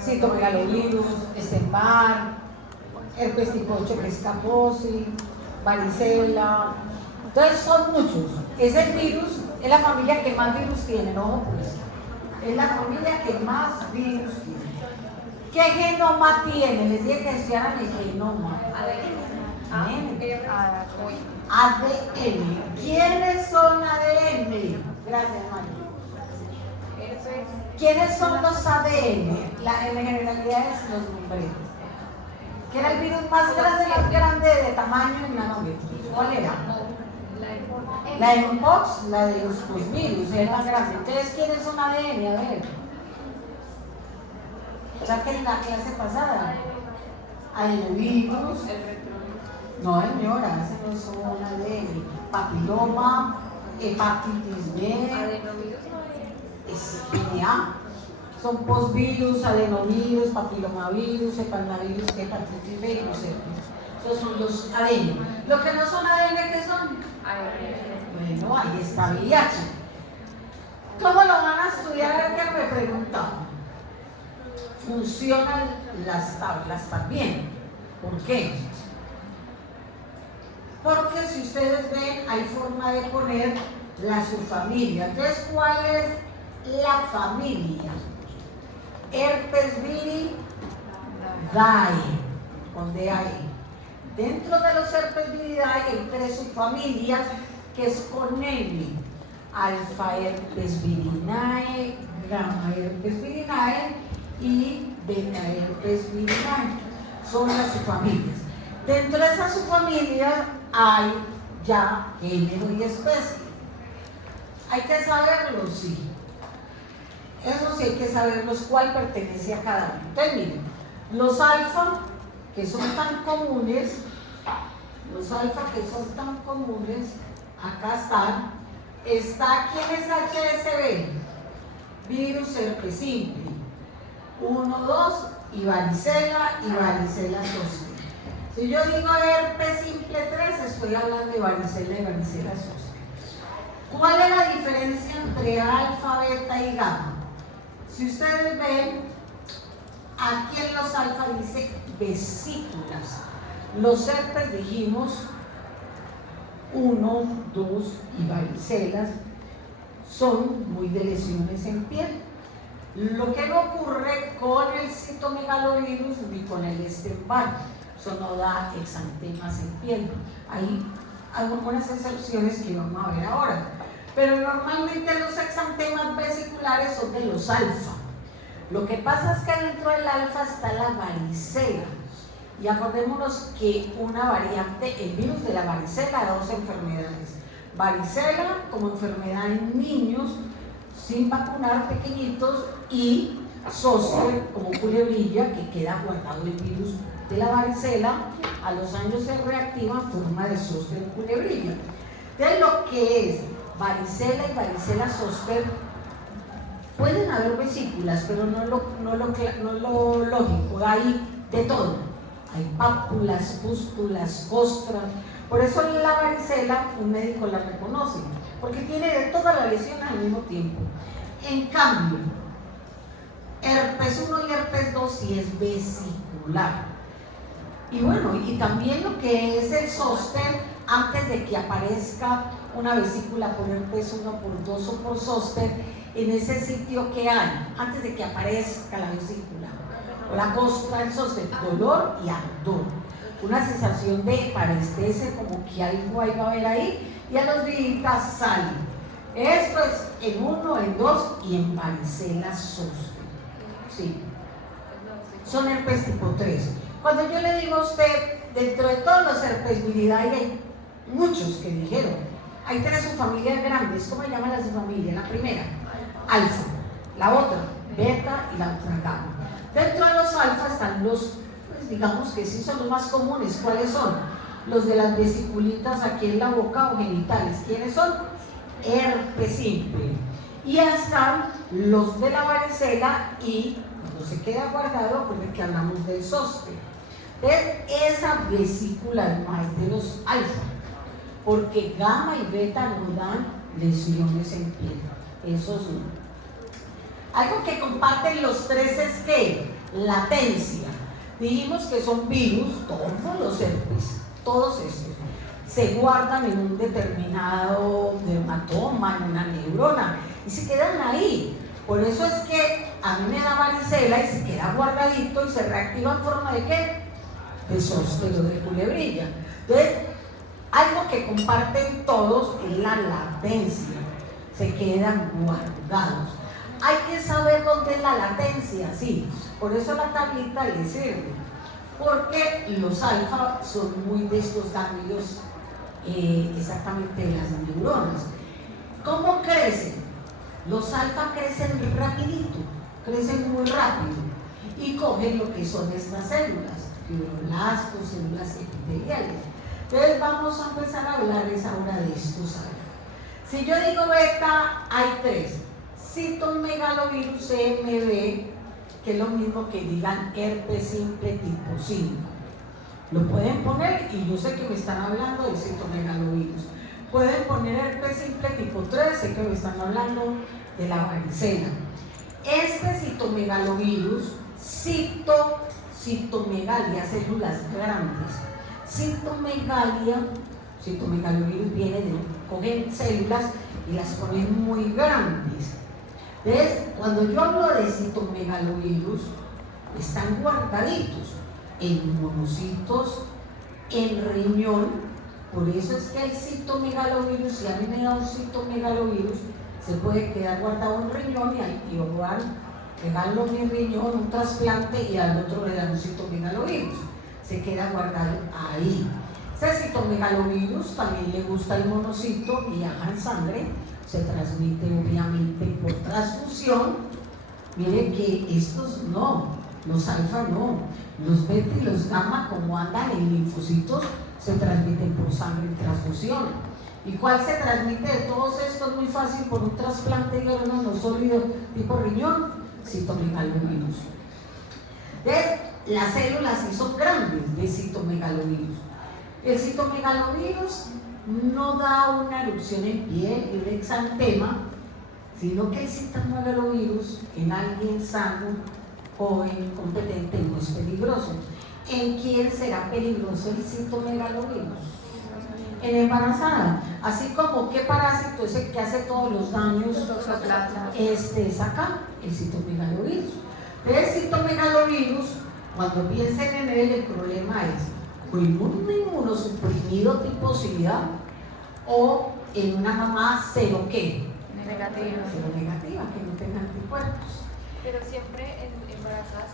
citomegalovirus, Epstein-Barr, herpes tipo 8 que es Kaposi, varicela. Entonces son muchos. Es el virus, es la familia que más virus tiene, ¿no? Pues es la familia que más virus tiene. ¿Qué genoma tiene? Les dije que estudiaran el genoma. ADN. ¿Quiénes son ADN? Gracias, María. ¿Quiénes son los ADN? En generalidad es los nombres. ¿Qué era el virus más grande de tamaño en nanómetros? ¿Cuál era? La Mpox, la de los virus, es más grande. Entonces, ¿quiénes son ADN? A ver. Ya que en la clase pasada. Adenovirus. No, señora, ese no son ADN. Papiloma, hepatitis B. Es DNA. Son postvirus, adenovirus, papilomavirus, hepanavirus, hepatitis B y los herpes. Esos son los ADN. Los que no son ADN, ¿qué son? Bueno, ahí está VIH. ¿Cómo lo van a estudiar? Que me preguntaban. Funcionan las tablas también. ¿Por qué? Porque si ustedes ven, hay forma de poner la subfamilia. Entonces, ¿cuál es la familia? Herpes viridae, con DAE. Dentro de los herpes viridae hay 3 subfamilias que es con N: alfa herpes virinae, gamma herpes virinae y beta herpes virinae. Son las subfamilias. Dentro de esas subfamilias hay ya género y especie. Hay que saberlo, sí. Eso sí hay que saberlos cuál pertenece a cada uno. Entonces miren, los alfa que son tan comunes, acá están. Está, ¿quién es HSV? Virus herpes simple 1, 2 y varicela zoster. Si yo digo herpes simple 3, estoy hablando de varicela y varicela zoster. ¿Cuál es la diferencia entre alfa, beta y gamma? Si ustedes ven, aquí en los alfa dice vesículas. Los herpes dijimos 1, 2 y varicelas son muy de lesiones en piel. Lo que no ocurre con el citomegalovirus ni con el Epstein-Barr, eso no da exantemas en piel. Hay algunas excepciones que vamos a ver ahora. Pero normalmente los exantemas vesiculares son de los alfa. Lo que pasa es que dentro del alfa está la varicela. Y acordémonos que una variante, el virus de la varicela, da 2 enfermedades. Varicela como enfermedad en niños sin vacunar, pequeñitos, y zoster como culebrilla, que queda guardado el virus de la varicela, a los años se reactiva en forma de zoster culebrilla. Entonces lo que es varicela y varicela zoster, pueden haber vesículas, pero no lo lógico, hay de todo. Hay pápulas, pústulas, costras. Por eso la varicela un médico la reconoce, porque tiene de toda la lesión al mismo tiempo. En cambio, herpes 1 y herpes 2 sí es vesicular. Y bueno, y también lo que es el zóster, antes de que aparezca una vesícula por herpes 1, por 2 o por zóster, en ese sitio que hay, antes de que aparezca la vesícula o la costra, el zóster, dolor y ardor, una sensación de parestesia, como que algo ahí va a haber ahí, y a los días salen. Esto es en 1, en 2 y en varicela zoster. Sí. Son herpes tipo 3. Cuando yo le digo a usted, dentro de todos los herpes viridae hay muchos que dijeron. Hay 3 subfamilias grandes. ¿Cómo se llama la subfamilia? La primera, alfa. La otra, beta, y la otra, gamma. Dentro de los alfa están los, pues digamos que sí son los más comunes. ¿Cuáles son? Los de las vesiculitas aquí en la boca o genitales. ¿Quiénes son? Herpes simple. Y están los de la varicela y cuando se queda guardado, pues que hablamos del zóster. Esa vesícula es más de los alfa, porque gamma y beta no dan lesiones en piel. Esos no. Algo que comparten los tres es que latencia. Dijimos que son virus, todos los herpes, todos estos, se guardan en un determinado dermatoma, en una neurona, y se quedan ahí. Por eso es que a mí me da varicela y se queda guardadito y se reactiva en forma de ¿qué? De zóstero, de culebrilla. Entonces, algo que comparten todos es la latencia, se quedan guardados. Hay que saber dónde es la latencia, sí, por eso la tablita le sirve, porque los alfa son muy de estos ganglios, exactamente de las neuronas. ¿Cómo crecen? Los alfa crecen rapidito, crecen muy rápido y cogen lo que son estas células, fibroblastos, células epiteliales. Entonces vamos a empezar a hablarles ahora de estos alfa. Si yo digo beta, hay tres: citomegalovirus CMV, que es lo mismo que digan herpes simple tipo 5. Lo pueden poner, y yo sé que me están hablando de citomegalovirus. Pueden poner herpes simple tipo 3, sé que me están hablando de la varicela. Este citomegalovirus, citomegalia, células grandes. Citomegalovirus viene de, cogen células y las ponen muy grandes. Entonces, cuando yo hablo de citomegalovirus, están guardaditos en monocitos, en riñón. Por eso es que el citomegalovirus, si a mí me da un citomegalovirus, se puede quedar guardado en riñón y pegarlo en mi riñón, un trasplante, y al otro le dan un citomegalovirus. Se queda guardado ahí. Ese citomegalovirus también le gusta el monocito, viaja en sangre, se transmite obviamente por transfusión. Miren que estos no, los alfa no, los beta y los gamma, como andan en linfocitos, se transmiten por sangre y transfusión. ¿Y cuál se transmite de todos estos? Muy fácil, por un trasplante de órgano sólido tipo riñón, citomegalovirus. Las células sí son grandes de citomegalovirus. El citomegalovirus no da una erupción en piel y un exantema, sino que el citomegalovirus en alguien sano, joven, competente, no es peligroso. ¿En quién será peligroso el citomegalovirus? En embarazada. Así como ¿qué parásito es el que hace todos los daños? Este es acá, el citomegalovirus. El citomegalovirus, cuando piensen en él, el problema es o un inmunosuprimido tipo SIDA o en una mamá cero ¿qué? Negativa. Cero negativa, que no tenga anticuerpos. Pero siempre embarazada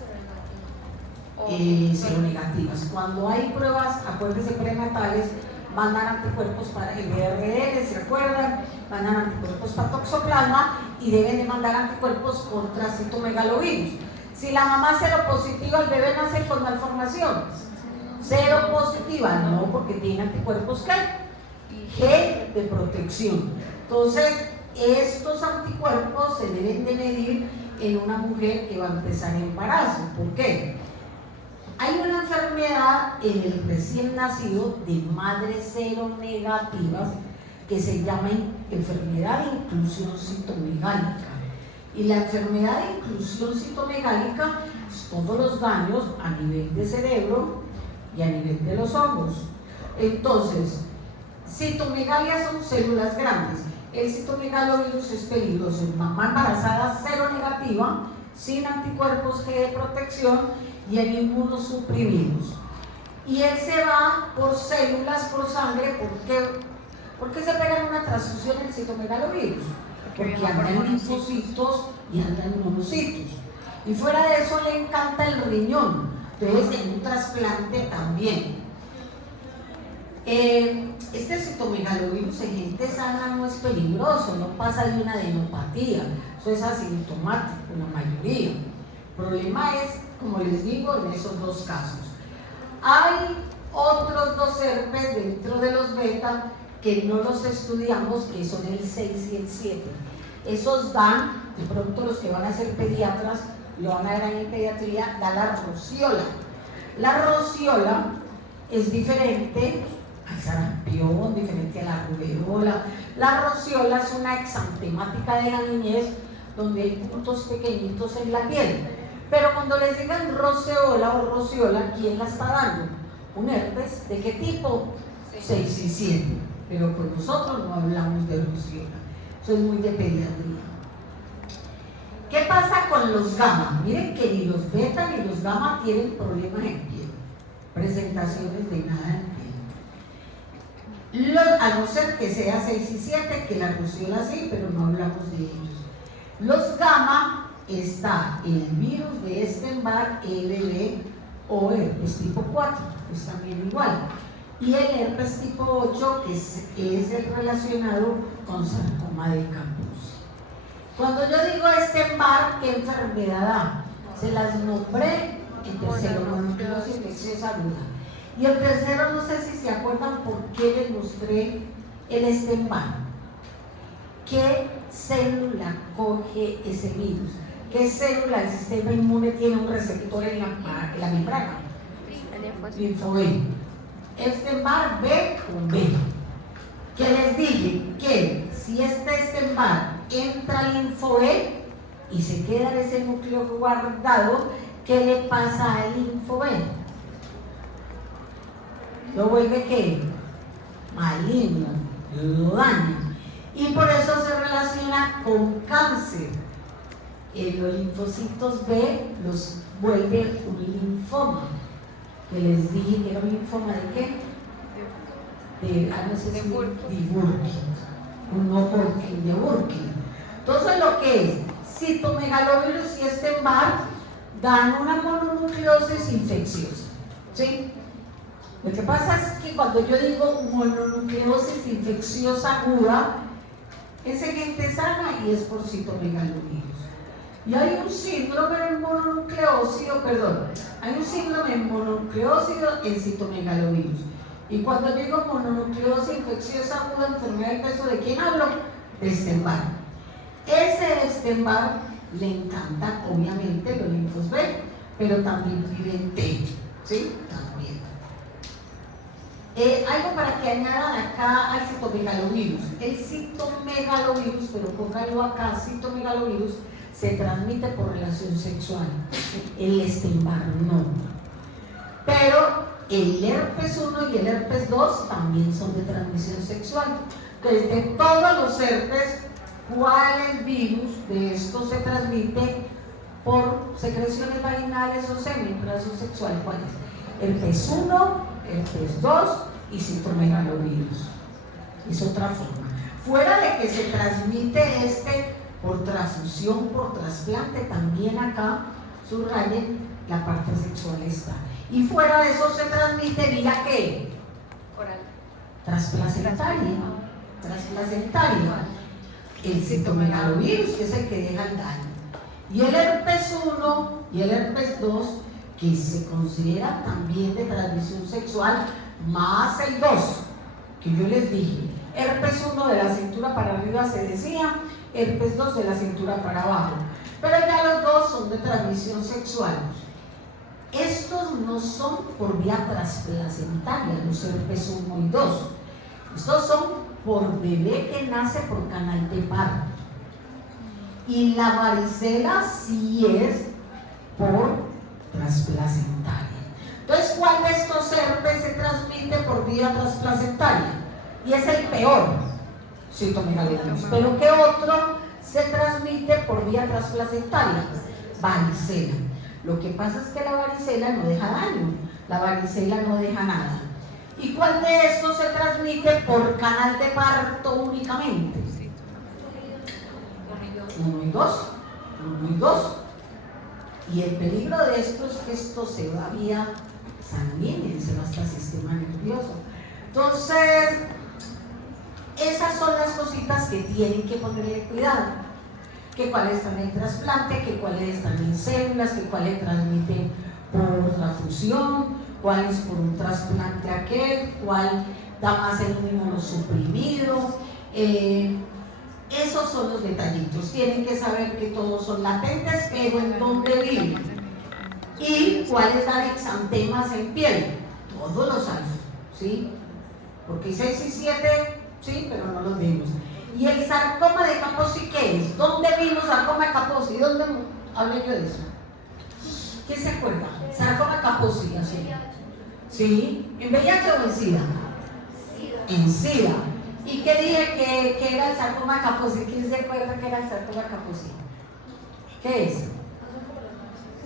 Cero negativas. Cuando hay pruebas, acuérdense, prenatales, mandan anticuerpos para el BRL, ¿se acuerdan? Mandan anticuerpos para toxoplasma y deben de mandar anticuerpos contra citomegalovirus. Si la mamá cero positiva, el bebé nace con malformaciones. Cero positiva, no, porque tiene anticuerpos G de protección. Entonces, estos anticuerpos se deben de medir en una mujer que va a empezar embarazo. ¿Por qué? Hay una enfermedad en el recién nacido de madres seronegativas que se llama enfermedad de inclusión citomegálica. Y la enfermedad de inclusión citomegálica es todos los daños a nivel de cerebro y a nivel de los ojos. Entonces, citomegalia son células grandes. El citomegalovirus es peligroso en mamá embarazada seronegativa, sin anticuerpos G de protección y en inmunosuprimidos. Y él se va por células, por sangre. ¿Por qué se pega en una transfusión el citomegalovirus? Porque anda en linfocitos y anda en monocitos. Y fuera de eso le encanta el riñón. Entonces en un trasplante también. Este citomegalovirus en gente sana no es peligroso, no pasa de una adenopatía, eso es asintomático la mayoría. El problema es, como les digo, en esos dos casos. Hay otros dos herpes dentro de los beta que no los estudiamos, que son el 6 y el 7. Esos dan, de pronto los que van a ser pediatras, lo van a ver ahí en pediatría, da la rociola. La rociola es diferente al sarampión, diferente a la rubeola. La rociola es una exantemática de la niñez donde hay puntos pequeñitos en la piel. Pero cuando les digan roceola o rociola, ¿quién la está dando? Un herpes, ¿de qué tipo? 6 y 7. Pero pues nosotros no hablamos de rociola, eso es muy de pediatría. ¿Qué pasa con los gamma? Miren que ni los beta ni los gamma tienen problemas en piel, presentaciones de nada en piel. A no ser que sea 6 y 7, que la rociola sí, pero no hablamos de ellos. Los gamma está el virus de Epstein-Barr, EBV o herpes tipo 4, pues también igual. Y el herpes tipo 8, que es el relacionado con sarcoma del Kaposi. Cuando yo digo Epstein-Barr, ¿qué enfermedad da? Se las nombré. El tercero, mononucleosis infecciosa aguda. Y el tercero, no sé si se acuerdan por qué les mostré el Epstein-Barr. ¿Qué célula coge ese virus? ¿Qué célula del sistema inmune tiene un receptor en la membrana? Linfo B. Epstein-Barr B con B. Que les dije que si este Epstein-Barr entra al linfo B y se queda en ese núcleo guardado, ¿qué le pasa al linfo B? Lo vuelve ¿qué? Maligno, lo daña. Y por eso se relaciona con cáncer. Los linfocitos B los vuelve un linfoma. Que les dije que era un linfoma ¿de qué? No sé si de Burkitt. No Burkitt, de Burkitt. Entonces lo que es citomegalovirus y Epstein-Barr dan una mononucleosis infecciosa. ¿Sí? Lo que pasa es que cuando yo digo mononucleosis infecciosa aguda, es en gente sana y es por citomegalovirus. Y hay un síndrome en mononucleócido, hay un síndrome en mononucleócido en citomegalovirus. Y cuando digo mononucleosis infecciosa aguda, enfermedad del peso, ¿de quién hablo? De Epstein-Barr. Ese Epstein-Barr le encanta, obviamente, los linfos B, pero también viven T, ¿sí? También. Algo para que añadan acá al citomegalovirus. El citomegalovirus, pero póngalo acá, citomegalovirus, se transmite por relación sexual. El Epstein-Barr no. Pero el herpes 1 y el herpes 2 también son de transmisión sexual. Entonces, de todos los herpes, ¿cuál virus de estos se transmite por secreciones vaginales o semen, relación sexual? ¿Cuál es? Herpes 1, herpes 2 y citomegalovirus. Es otra forma. Fuera de que se transmite por transfusión, por trasplante, también acá, subrayen, la parte sexual está. Y fuera de eso se transmite vía ¿qué? Oral. Transplacentaria. Transplacentaria. El citomegalovirus, que es el que deja el daño. Y el herpes 1 y el herpes 2, que se consideran también de transmisión sexual, más el 2, que yo les dije. Herpes 1 de la cintura para arriba se decía, herpes 2 de la cintura para abajo. Pero ya los dos son de transmisión sexual. Estos no son por vía transplacentaria, los herpes 1 y 2. Estos son por bebé que nace por canal de parto. Y la varicela sí es por transplacentaria. Entonces, ¿cuál de estos herpes se transmite por vía transplacentaria? Y es el peor, citomegalovirus. ¿Pero qué otro se transmite por vía transplacentaria? Varicela. Lo que pasa es que la varicela no deja daño, la varicela no deja nada. ¿Y cuál de estos se transmite por canal de parto únicamente? 1 y 2. 1 y 2. Y el peligro de esto es que esto se va vía sanguínea, se va hasta el sistema nervioso. Entonces, esas son las cositas que tienen que ponerle cuidado. Que cuáles están en trasplante, que cuáles están en células, que cuáles transmiten por transfusión, cuáles por un trasplante aquel, cuál da más el inmunosuprimido. Esos son los detallitos. Tienen que saber que todos son latentes, pero en dónde viven. Y cuáles dan exantemas en piel. Todos los alfa, ¿sí? Porque 6 y 7, sí, pero no los vemos. ¿Y el sarcoma de Kaposi qué es? ¿Dónde vimos sarcoma de Kaposi? ¿Dónde hablé yo de eso? ¿Quién se acuerda? Sarcoma de Kaposi, así. ¿Sí? ¿En VIH o en SIDA? En SIDA. ¿Y qué dije que era el sarcoma de Kaposi? ¿Quién se acuerda que era el sarcoma de Kaposi? ¿Qué es?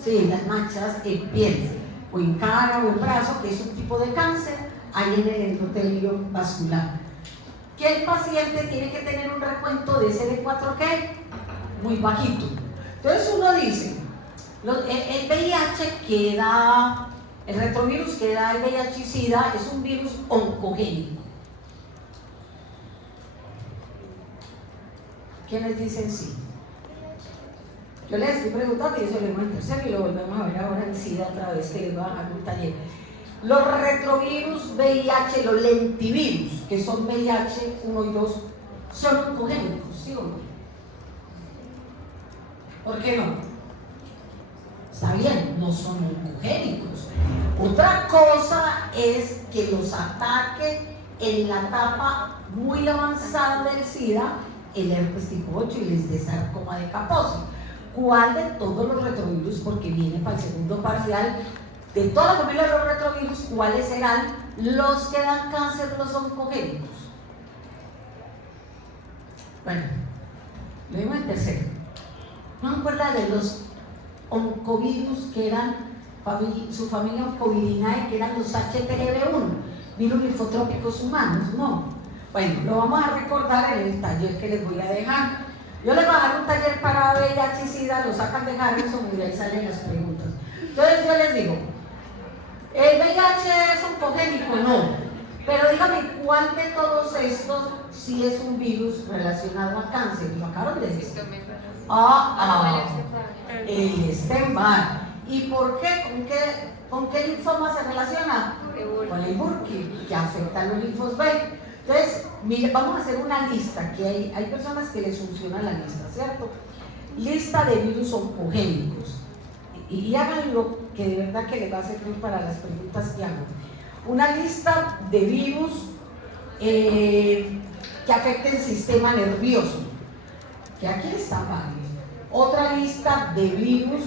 Sí, las manchas en piel, o en cara o en brazo, que es un tipo de cáncer, hay en el endotelio vascular. Que el paciente tiene que tener un recuento de CD4 ¿qué? Muy bajito. Entonces uno dice, el VIH que da, el retrovirus que da el VIH y SIDA es un virus oncogénico. ¿Quiénes dicen sí? Yo les estoy preguntando y eso lo vemos en tercero y lo volvemos a ver ahora en SIDA otra vez, que les voy a dejar un taller. Los retrovirus VIH, los lentivirus, que son VIH 1 y 2, son oncogénicos, ¿sí o no? ¿Por qué no? Está bien, no son oncogénicos. Otra cosa es que los ataque en la etapa muy avanzada del SIDA, el herpes tipo 8 y les dé sarcoma de Kaposi. ¿Cuál de todos los retrovirus, porque viene para el segundo parcial, de toda la familia de los retrovirus, cuáles serán los que dan cáncer, los oncogénicos? Bueno, lo vimos en tercero. ¿No se acuerdan de los oncovirus que eran su familia oncovirinae, que eran los HPLV1, virus linfotrópicos humanos? No. Bueno, lo vamos a recordar en el taller que les voy a dejar. Yo les voy a dar un taller para VIH y SIDA, lo sacan de Harrison y de ahí salen las preguntas. Entonces yo les digo, ¿el VIH es oncogénico? No. Pero dígame, ¿cuál de todos estos sí es un virus relacionado a cáncer? Lo acaban de decir. El Epstein-Barr. ¿Y por qué? ¿Con qué linfoma se relaciona? Con el Burkitt, que afecta a los linfos B. Entonces, mire, vamos a hacer una lista, que hay personas que les funciona la lista, ¿cierto? Lista de virus oncogénicos. Y háganlo, que de verdad que les va a servir para las preguntas que hago. Una lista de virus que afecten el sistema nervioso, que aquí están varios. Otra lista de virus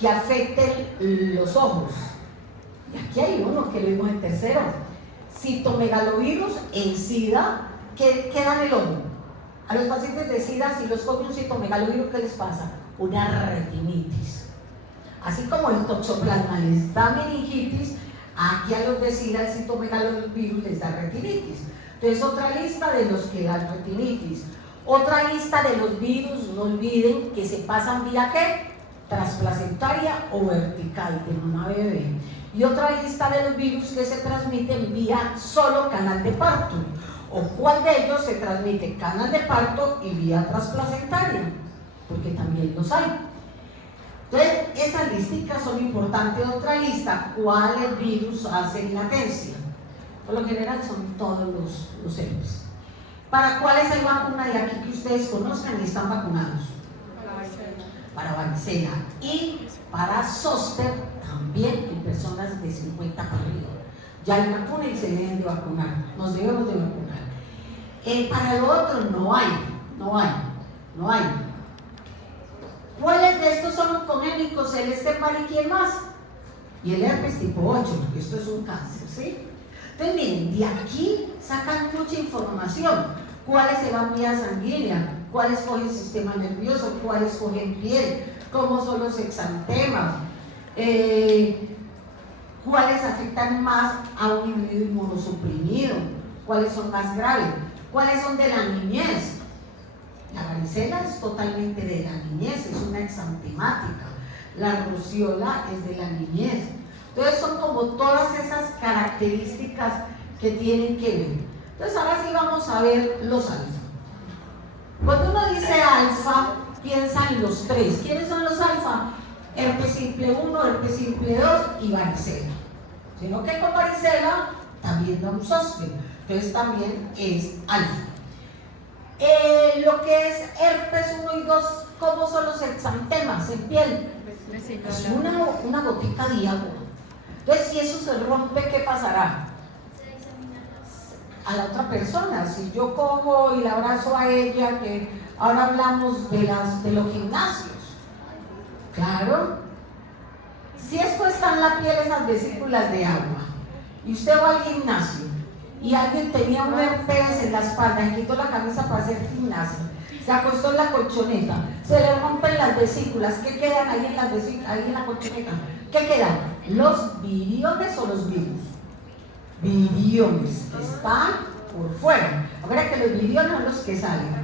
que afecten los ojos. Y aquí hay uno que lo vimos en tercero. Citomegalovirus en SIDA, que da en el ojo. A los pacientes de SIDA, si los coge un citomegalovirus, ¿qué les pasa? Una retinitis. Así como el toxoplasma les da meningitis, aquí a los de SIDA el citomegalovirus les da retinitis. Entonces, otra lista de los que dan retinitis. Otra lista de los virus, no olviden que se pasan vía ¿qué? Transplacentaria o vertical de mamá bebé. Y otra lista de los virus que se transmiten vía solo canal de parto. ¿O cuál de ellos se transmite canal de parto y vía transplacentaria? Porque también los hay. Entonces, esas listas son importantes. Otra lista, ¿cuáles virus hacen latencia? Por lo general son todos los herpes. ¿Para cuáles hay vacuna de aquí que ustedes conozcan y están vacunados? Para varicela y para zóster también en personas de 50 para arriba. Ya hay vacuna y se deben de vacunar, nos debemos de vacunar. Para lo otro no hay. ¿Cuáles de estos son oncogénicos? El Epstein-Barr y ¿quién más? Y el herpes tipo 8, porque esto es un cáncer, ¿sí? Entonces miren, de aquí sacan mucha información. ¿Cuáles se van vía sanguínea? ¿Cuáles cogen sistema nervioso? ¿Cuáles cogen piel? ¿Cómo son los exantemas? ¿Cuáles afectan más a un individuo inmunosuprimido? ¿Cuáles son más graves? ¿Cuáles son de la niñez? La varicela es totalmente de la niñez, es una exantemática. La rociola es de la niñez. Entonces son como todas esas características que tienen que ver. Entonces ahora sí vamos a ver los alfa. Cuando uno dice alfa, piensa en los tres. ¿Quiénes son los alfa? Herpes simple 1, herpes simple 2 y varicela. Sino que con varicela también da un zóster. Entonces también es alfa. Lo que es herpes 1 y 2, ¿cómo son los exantemas en piel? Es una gotica de agua. Entonces, si eso se rompe, ¿qué pasará? a la otra persona. Si yo cojo y la abrazo a ella, que ahora hablamos de los gimnasios, claro, si esto está en la piel, esas vesículas de agua, y usted va al gimnasio y alguien tenía un herpes en la espalda y quitó la camisa para hacer gimnasio, se acostó en la colchoneta, se le rompen las vesículas, ¿qué quedan ahí en, ahí en la colchoneta? ¿Qué quedan? ¿Los viriones o los virus? Viriones, que están por fuera. Ahora que los viriones son los que salen,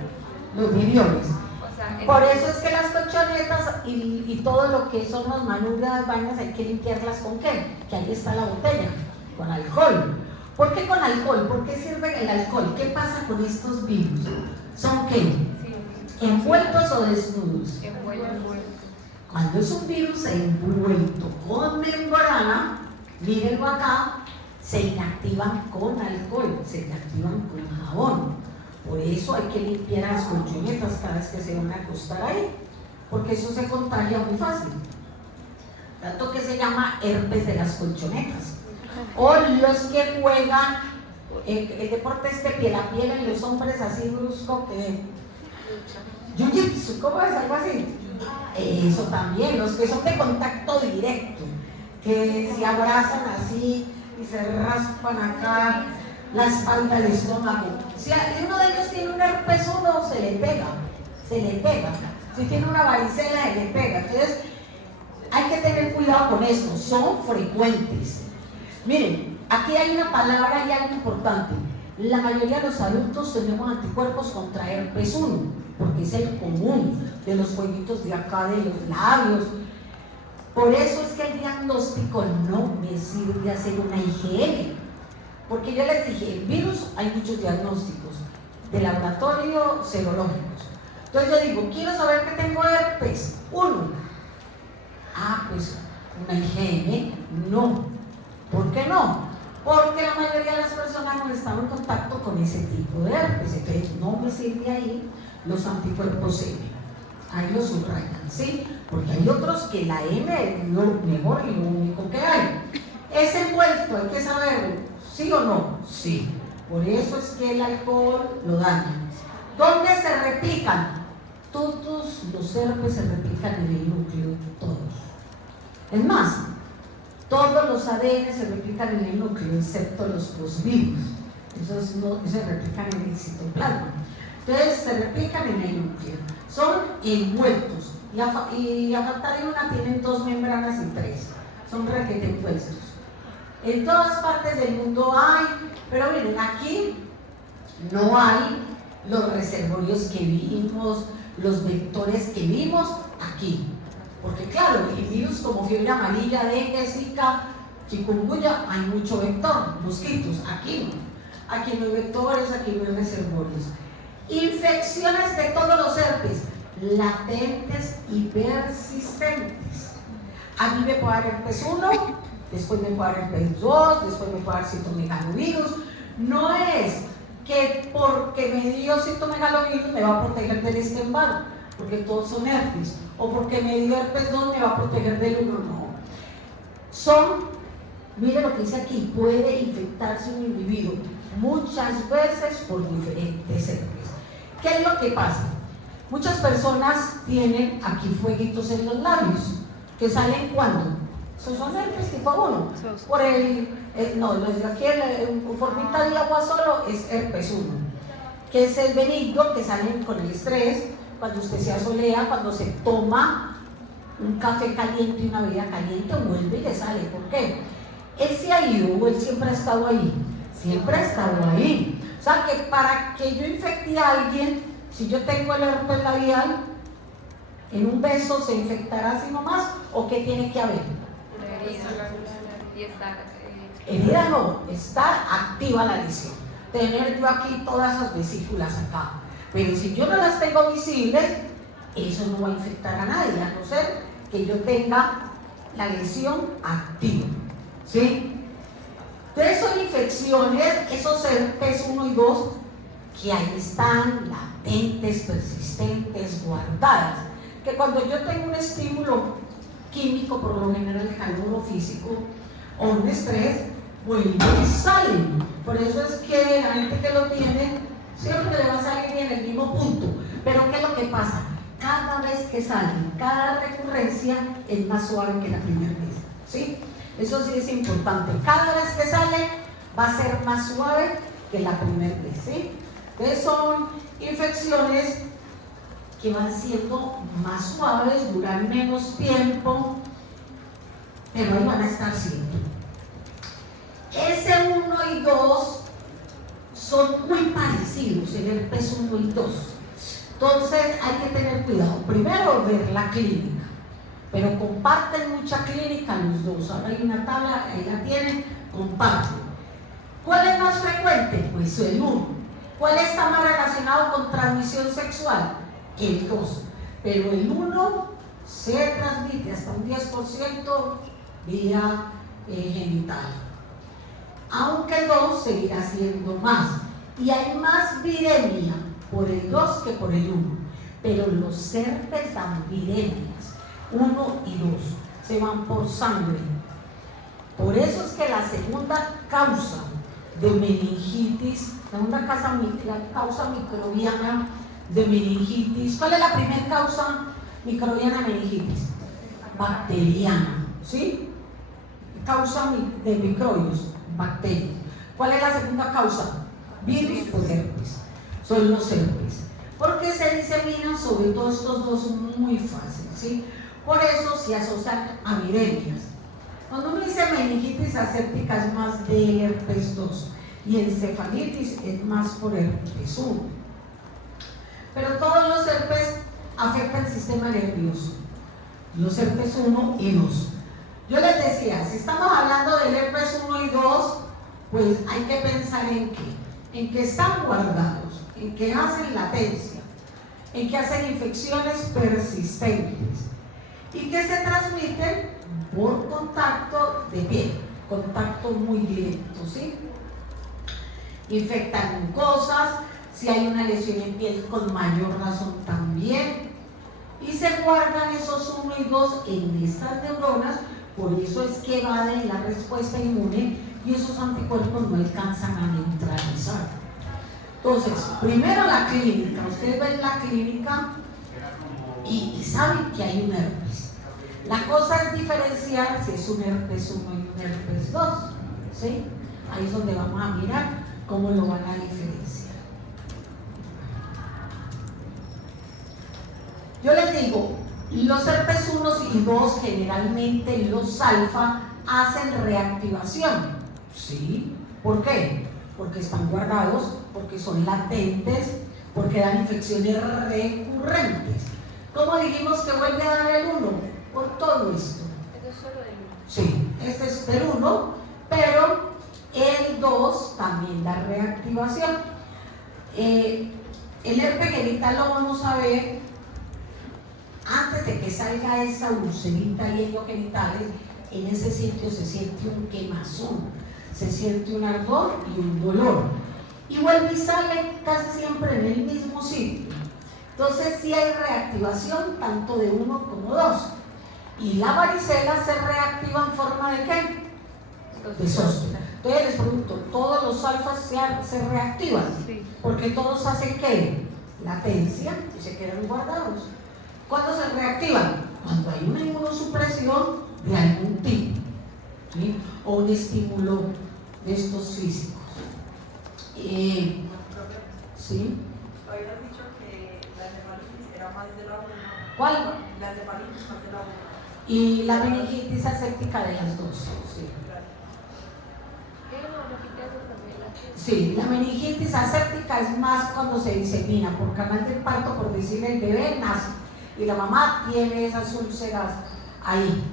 los viriones. Por eso es que las colchonetas y todo lo que son las manuras, vainas, hay que limpiarlas ¿con qué? Que ahí está la botella, con alcohol. ¿Por qué con alcohol? ¿Por qué sirve el alcohol? ¿Qué pasa con estos virus? ¿Son qué? ¿Envueltos o desnudos? Envueltos. Cuando es un virus envuelto con membrana, mírenlo acá, se inactivan con alcohol, se inactivan con jabón. Por eso hay que limpiar las colchonetas cada vez que se van a acostar ahí, porque eso se contagia muy fácil. Tanto que se llama herpes de las colchonetas. O los que juegan el deporte es de piel a piel en los hombres, así brusco, que jiu-jitsu, ¿cómo es? Algo así. Eso también, los que son de contacto directo, que se abrazan así y se raspan acá la espalda, el estómago. Si uno de ellos tiene un herpes 1, se le pega. Si tiene una varicela, se le pega. Entonces, hay que tener cuidado con esto, son frecuentes. Miren, aquí hay una palabra y algo importante. La mayoría de los adultos tenemos anticuerpos contra herpes 1, porque es el común de los fueguitos de acá, de los labios. Por eso es que el diagnóstico no me sirve hacer una IgM, porque yo les dije, el virus hay muchos diagnósticos de laboratorio serológicos. Entonces yo digo, quiero saber que tengo herpes 1. Ah, pues una IgM, no. ¿Por qué no? Porque la mayoría de las personas no están en contacto con ese tipo de herpes, entonces no me sirve ahí los anticuerpos M. Ahí los subrayan, ¿sí? Porque hay otros que la M es lo mejor y lo único que hay. Es envuelto, hay que saberlo, ¿sí o no? Sí. Por eso es que el alcohol lo daña. ¿Dónde se replican? Todos los herpes se replican en el núcleo, todos. Es más, todos los ADN se replican en el núcleo, excepto los posvirus. Esos no se replican en el citoplasma. Entonces se replican en el núcleo. Son envueltos. Y a falta de una tienen 2 membranas y 3. Son requete envueltos. En todas partes del mundo hay, pero miren, aquí no hay los reservorios que vimos, los vectores que vimos aquí. Porque claro, el virus como fiebre amarilla, dengue, zika, chikungunya, hay mucho vector, mosquitos, aquí no. Aquí no hay vectores, aquí no hay reservorios. Infecciones de todos los herpes, latentes y persistentes. A mí me puede dar herpes 1, después me puede dar herpes 2, después me puede dar citomegalovirus. No es que porque me dio citomegalovirus me va a proteger del esquembalo, porque todos son herpes, o porque me dio herpes 2 me va a proteger del 1, no. Son, mire lo que dice aquí, puede infectarse un individuo muchas veces por diferentes herpes. ¿Qué es lo que pasa? Muchas personas tienen aquí fueguitos en los labios, que salen cuando. Esos son herpes tipo 1. Por los de aquí, en formita de agua solo es herpes 1, que es el benigno, que salen con el estrés, cuando usted se asolea, cuando se toma un café caliente y una bebida caliente, vuelve y le sale. ¿Por qué? Él se ha ido o él siempre ha estado ahí. Siempre ha estado ahí. O sea que para que yo infecte a alguien, si yo tengo el herpes labial, en un beso se infectará así nomás, ¿o qué tiene que haber? Herida no, está activa la lesión. Tener yo aquí todas esas vesículas acá. Pero si yo no las tengo visibles, eso no va a infectar a nadie, a no ser que yo tenga la lesión activa. ¿Sí? Entonces son infecciones, esos herpes 1 y 2, que ahí están latentes, persistentes, guardadas. Que cuando yo tengo un estímulo químico, por lo general el calor físico, o un estrés, vuelven y salen. Por eso es que la gente que lo tiene siempre le va a salir en el mismo punto. Pero ¿qué es lo que pasa? Cada vez que sale, cada recurrencia es más suave que la primera vez, ¿sí? Eso sí es importante. Cada vez que sale va a ser más suave que la primera vez, ¿sí? Entonces son infecciones que van siendo más suaves, duran menos tiempo, pero ahí van a estar siempre. Ese 1 y 2 son muy parecidos, el herpes 1 y 2. Entonces hay que tener cuidado. Primero ver la clínica, pero comparten mucha clínica los dos. Ahora hay una tabla, ahí la tienen, comparten. ¿Cuál es más frecuente? Pues el 1. ¿Cuál está más relacionado con transmisión sexual? El 2. Pero el 1 se transmite hasta un 10% vía genital. Aunque el 2 seguirá siendo más. Y hay más viremia por el 2 que por el 1. Pero los herpes dan viremias, 1 y 2. Se van por sangre. Por eso es que la segunda causa de meningitis, la segunda causa microbiana de meningitis. ¿Cuál es la primera causa microbiana de meningitis? Bacteriana, ¿sí? Causa de microbios, bacterias. ¿Cuál es la segunda causa? Virus, pues herpes. Son los herpes. Porque se diseminan sobre todo estos dos muy fácil, ¿sí? Por eso se asocian a viremias. Cuando uno dice meningitis aséptica es más de herpes 2 y encefalitis es más por herpes 1. Pero todos los herpes afectan el sistema nervioso, los herpes 1 y 2. Yo les decía, si estamos hablando del herpes 1 y 2, pues hay que pensar en qué, en que están guardados, en que hacen latencia, en que hacen infecciones persistentes y que se transmiten por contacto de piel, contacto muy directo, ¿sí? Infectan mucosas, si hay una lesión en piel con mayor razón también, y se guardan esos 1 y 2 en estas neuronas, por eso es que evaden la respuesta inmune y esos anticuerpos no alcanzan a neutralizar. Entonces, primero la clínica, ustedes ven la clínica y saben que hay un herpes. La cosa es diferenciar si es un herpes 1 y un herpes 2, ¿sí? Ahí es donde vamos a mirar cómo lo van a diferenciar. Yo les digo, los herpes 1 y 2 generalmente los alfa hacen reactivación, ¿sí? ¿Por qué? Porque están guardados, porque son latentes, porque dan infecciones recurrentes. ¿Cómo dijimos que vuelve a dar el 1? Por todo esto. ¿Esto es solo del 1? Sí, este es del 1, pero el 2 también da reactivación. El herpes genital lo vamos a ver antes de que salga esa ulcerita y en los genitales. En ese sitio se siente un quemazón, se siente un ardor y un dolor. Y vuelve y sale casi siempre en el mismo sitio. Entonces sí hay reactivación tanto de 1 como 2. Y la varicela se reactiva en forma de ¿qué? De zóstula. Entonces les pregunto, ¿todos los alfas se reactivan? Sí. Porque todos hacen ¿qué? Latencia y se quedan guardados. ¿Cuándo se reactivan? Cuando hay una inmunosupresión de algún tipo, ¿sí? O un estímulo de estos físicos. ¿Sí? Habías dicho que la nefalitis era más de la 1. ¿Cuál? La nefalitis más de la 1. Y la meningitis aséptica de las dos, sí. Sí, la meningitis aséptica es más cuando se disemina por canal de parto, por decirle el bebé nace y la mamá tiene esas úlceras ahí,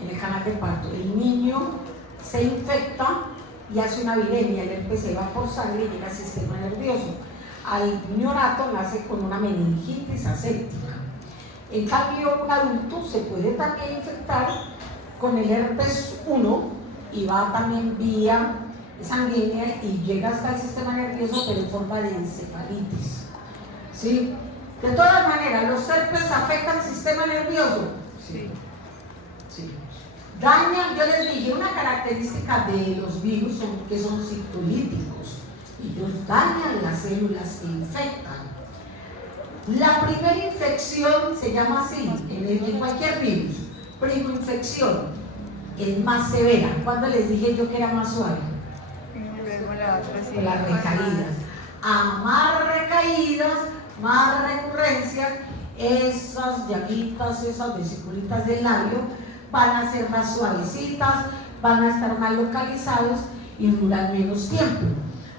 en el canal de parto. El niño se infecta y hace una viremia, el herpes se va por sangre y llega al sistema nervioso. Al neonato nace con una meningitis aséptica. En cambio, un adulto se puede también infectar con el herpes 1 y va también vía sanguínea y llega hasta el sistema nervioso, pero en forma de encefalitis, ¿sí? De todas maneras, ¿los herpes afectan el sistema nervioso? Sí. Sí. Dañan, yo les dije, una característica de los virus son que son citolíticos. Ellos dañan las células que infectan. La primera infección se llama así, en cualquier virus, primoinfección, es más severa. ¿Cuándo les dije yo que era más suave? Con las recaídas. A más recaídas, más recurrencias, esas llaguitas, esas vesiculitas del labio van a ser más suavecitas, van a estar más localizados y duran menos tiempo.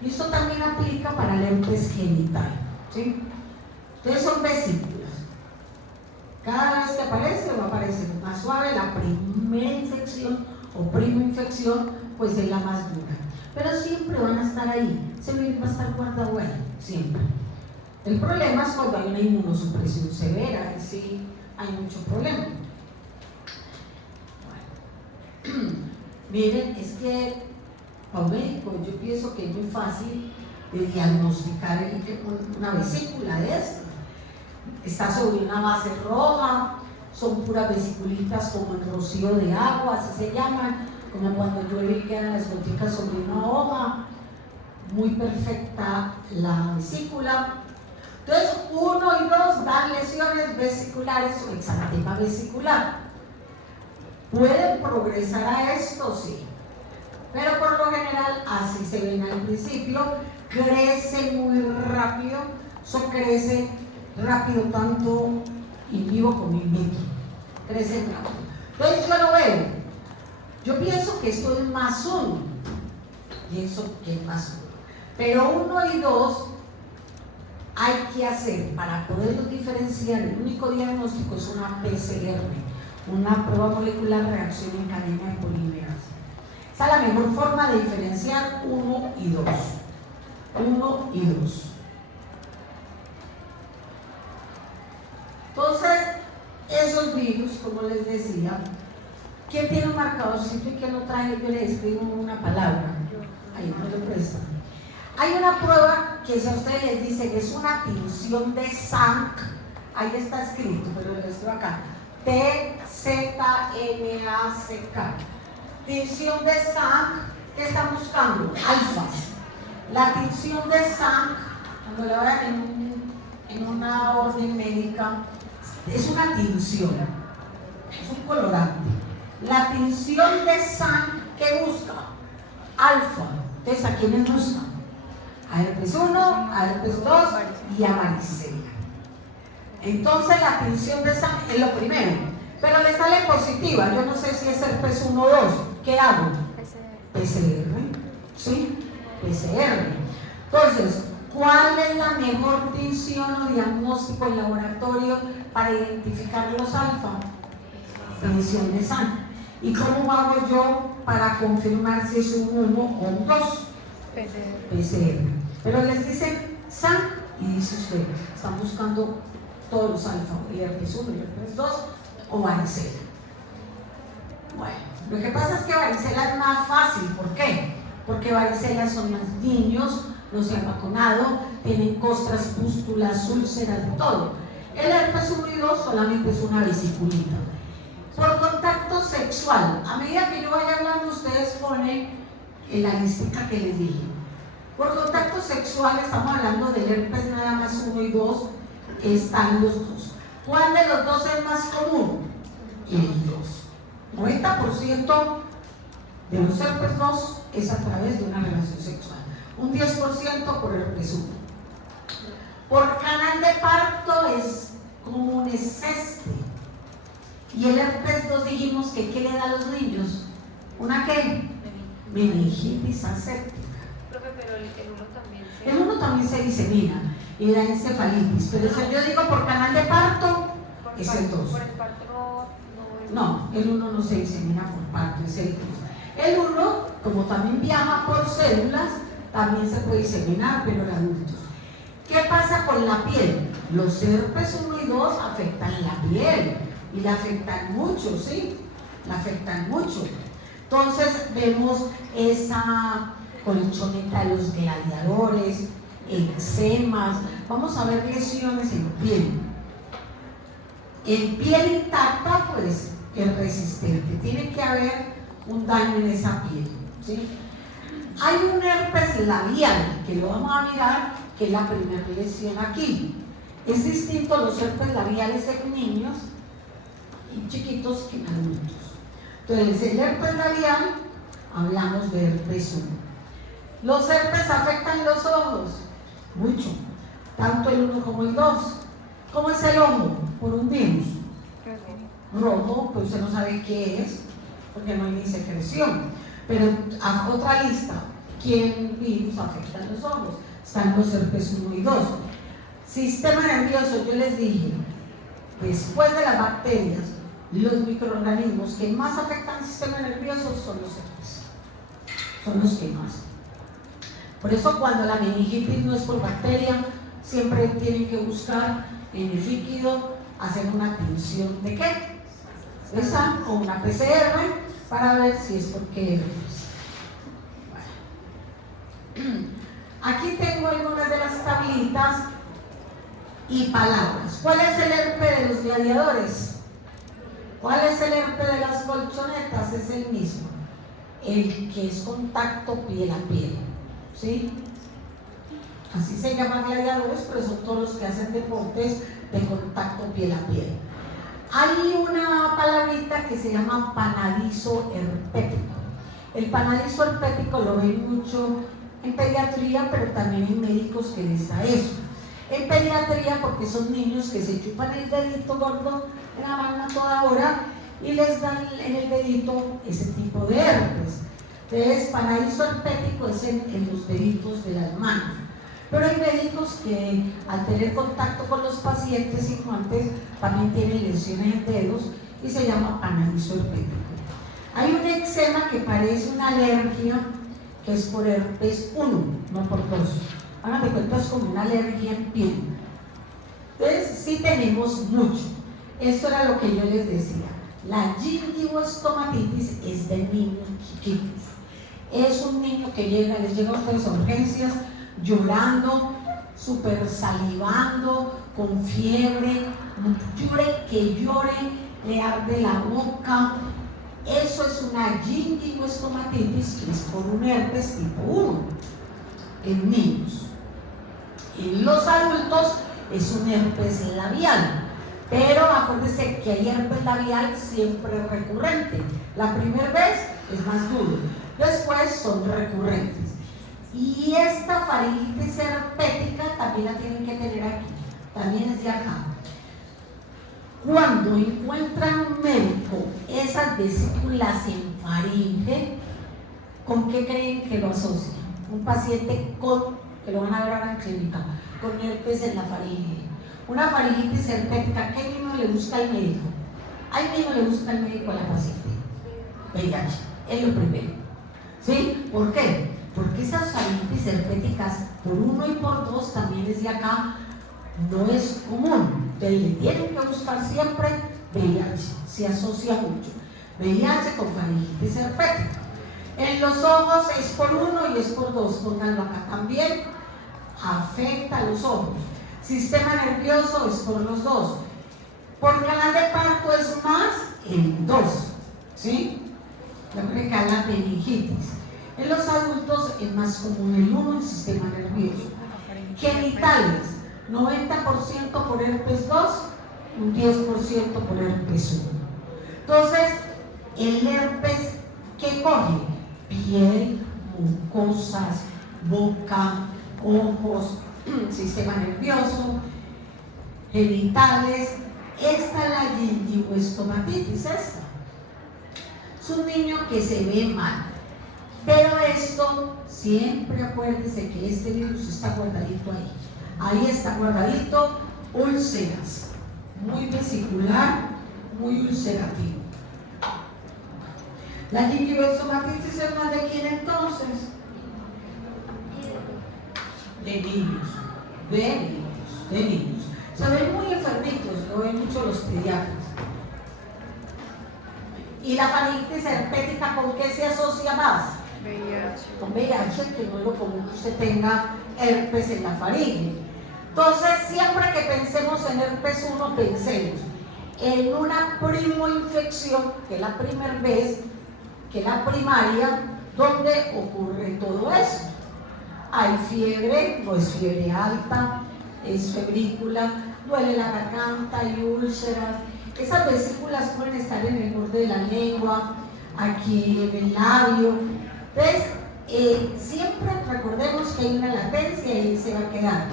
Y esto también aplica para el herpes genital, ¿sí? Entonces son vesículas. Cada vez que aparece va a aparecer más suave. La primera infección o primoinfección pues es la más dura. Pero siempre van a estar ahí. Ese virus va a estar guardado ahí, siempre. El problema es cuando hay una inmunosupresión severa, y sí hay mucho problema. Bueno. Miren, es que para un médico yo pienso que es muy fácil de diagnosticar una vesícula de esta. Está sobre una base roja, son puras vesiculitas como el rocío de agua, así se llaman, como cuando llueve y quedan las goticas sobre una hoja. Muy perfecta la vesícula. Entonces, 1 y 2 dan lesiones vesiculares o exantema vesicular. ¿Pueden progresar a esto? Sí. Pero por lo general, así se ven al principio, crece muy rápido, eso crece rápido tanto in vivo como in vitro, crece rápido. Entonces yo lo veo, yo pienso que esto es más 1, pienso que es más 1, pero 1 y 2 hay que hacer para poderlos diferenciar. El único diagnóstico es una PCR, una prueba molecular reacción en cadena de polimerasa. Esa es la mejor forma de diferenciar 1 y 2. 1 y 2. Entonces, esos virus, como les decía, ¿quién tiene un marcadorcito y quién lo traje? Yo les escribo una palabra. Ahí me lo prestan. Hay una prueba que si a ustedes les dice que es una tinción de Zank, ahí está escrito, pero lo escribo acá. T-Z-N-A-C-K. Tinción de Zank, ¿qué están buscando? Alfas. La tinción de Zank, cuando la vean en una orden médica, es una tinción, es un colorante. La tinción de Zank, ¿qué busca? Alfa. Entonces, ¿a quiénes buscan? A herpes 1, a herpes 2 y a varicela. Entonces, la tinción de Zank es lo primero, pero le sale positiva. Yo no sé si es herpes 1 o 2. ¿Qué hago? PCR. ¿Sí? PCR. Entonces, ¿cuál es la mejor tinción o diagnóstico en laboratorio para identificar los alfa? Tinción de Zank. ¿Y cómo hago yo para confirmar si es un 1 o un 2? PCR. Pero les dicen Zank y dice usted, están buscando todos los alfa, el herpes 1 y el herpes 2 o varicela. Bueno, lo que pasa es que varicela es más fácil. ¿Por qué? Porque varicela son más niños, no se han vacunado, tienen costras, pústulas, úlceras, de todo. El herpes 1 y 2 solamente es una vesiculita. Por contacto sexual, a medida que yo vaya hablando, ustedes ponen en la listica que les dije. Por contacto sexual estamos hablando del herpes nada más 1 y 2, están los dos. ¿Cuál de los dos es más común? El 2. 90% de los herpes 2 es a través de una relación sexual. Un 10% por herpes 1. Por canal de parto es común, es este. Y el herpes 2 dijimos que ¿qué le da a los niños? ¿Una qué? Meningitis aséptica. Profe, pero el 1 también se... El 1 también se disemina y da encefalitis, pero si yo digo por canal de parto, es el 2. Por el parto No, el 1 no se disemina por parto, es el 2. El 1, como también viaja por células, también se puede diseminar, pero en adultos. ¿Qué pasa con la piel? Los herpes 1 y 2 afectan la piel y la afectan mucho, ¿sí? La afectan mucho. Entonces vemos esa colchoneta de los gladiadores, eczemas, vamos a ver lesiones en piel. En piel intacta, pues es resistente. Tiene que haber un daño en esa piel, ¿sí? Hay un herpes labial, que lo vamos a mirar, que es la primera lesión aquí. Es distinto los herpes labiales en niños y chiquitos que en adultos. Entonces, el herpes labial, hablamos de herpes 1. Los herpes afectan los ojos, mucho, tanto el 1 como el 2. ¿Cómo es el ojo? Por un virus. Rojo, pues usted no sabe qué es, porque no hay ni secreción. Pero a otra lista, ¿qué virus afecta los ojos? Están los herpes 1 y 2. Sistema nervioso, yo les dije, después de las bacterias, los microorganismos que más afectan al sistema nervioso son los herpes. Son los que más. Por eso cuando la meningitis no es por bacteria, siempre tienen que buscar en el líquido hacer una tinción de qué? Esa o una PCR para ver si es porque herpes. Bueno. Aquí tengo algunas de las tablitas y palabras. ¿Cuál es el herpes de los gladiadores? ¿Cuál es el herpes de las colchonetas? Es el mismo. El que es contacto piel a piel. ¿Sí? Así se llaman gladiadores, pero son todos los que hacen deportes de contacto piel a piel. Hay una palabrita que se llama panadizo herpético. El panadizo herpético lo ven mucho en pediatría, pero también hay médicos que les da eso. En pediatría porque son niños que se chupan el dedito gordo en la mano toda hora y les dan en el dedito ese tipo de herpes. Entonces, panadizo herpético es en los deditos de las manos. Pero hay médicos que al tener contacto con los pacientes y guantes también tienen lesiones en dedos y se llama panadizo herpético. Hay un eczema que parece una alergia que es por herpes 1, no por 2. Háganme cuenta, es como una alergia en piel. Entonces, sí tenemos mucho. Esto era lo que yo les decía. La gingivoestomatitis es de niños chiquitos. Es un niño que les llega a ustedes a urgencias llorando, súper salivando, con fiebre, llore que llore, le arde la boca. Eso es una gingivoestomatitis, que es por un herpes tipo 1 en niños. En los adultos es un herpes labial, pero acuérdense que hay herpes labial siempre recurrente. La primera vez es más duro, después son recurrentes. Y esta faringitis herpética también la tienen que tener aquí, también es de acá. Cuando encuentran un médico esas vesículas en faringe, ¿con qué creen que lo asocian? Un paciente que lo van a ver ahora en clínica, con herpes en la faringe. Una faringitis herpética, ¿qué mismo le busca al médico? Ahí mismo le busca al médico a la paciente. VIH, es lo primero. ¿Sí? ¿Por qué? Porque esas faringitis herpéticas por 1 y por 2 también es de acá, no es común. Entonces le tienen que buscar siempre VIH, se asocia mucho. VIH con faringitis herpética. En los ojos es por 1 y es por 2, pónganlo acá también, afecta a los ojos. Sistema nervioso es por los 2. Por canal de parto es más el 2, ¿sí? Lo que la meningitis. En los adultos es más común el 1, el sistema nervioso. Genitales, 90% por herpes 2, un 10% por herpes 1. Entonces, el herpes, ¿qué coge? Piel, mucosas, boca, ojos, sistema nervioso, genitales. Esta es la gingivoestomatitis, esta. Es un niño que se ve mal. Pero esto, siempre acuérdense que este virus está guardadito ahí. Ahí está guardadito, úlceras, muy vesicular, muy ulcerativo. La gingivoestomatitis es más de quién entonces? De niños, de niños. Se ven muy enfermitos, lo ven mucho los pediatras. ¿Y la faringitis herpética con qué se asocia más? VIH. Con VIH, que no es lo común que usted tenga herpes en la faringe. Entonces, siempre que pensemos en herpes 1, pensemos en una primoinfección, que es la primera vez, que es la primaria, donde ocurre todo esto. Hay fiebre, no es fiebre alta, es febrícula, duele la garganta, hay úlceras. Esas vesículas pueden estar en el borde de la lengua, aquí en el labio. Entonces, siempre recordemos que hay una latencia y ahí se va a quedar.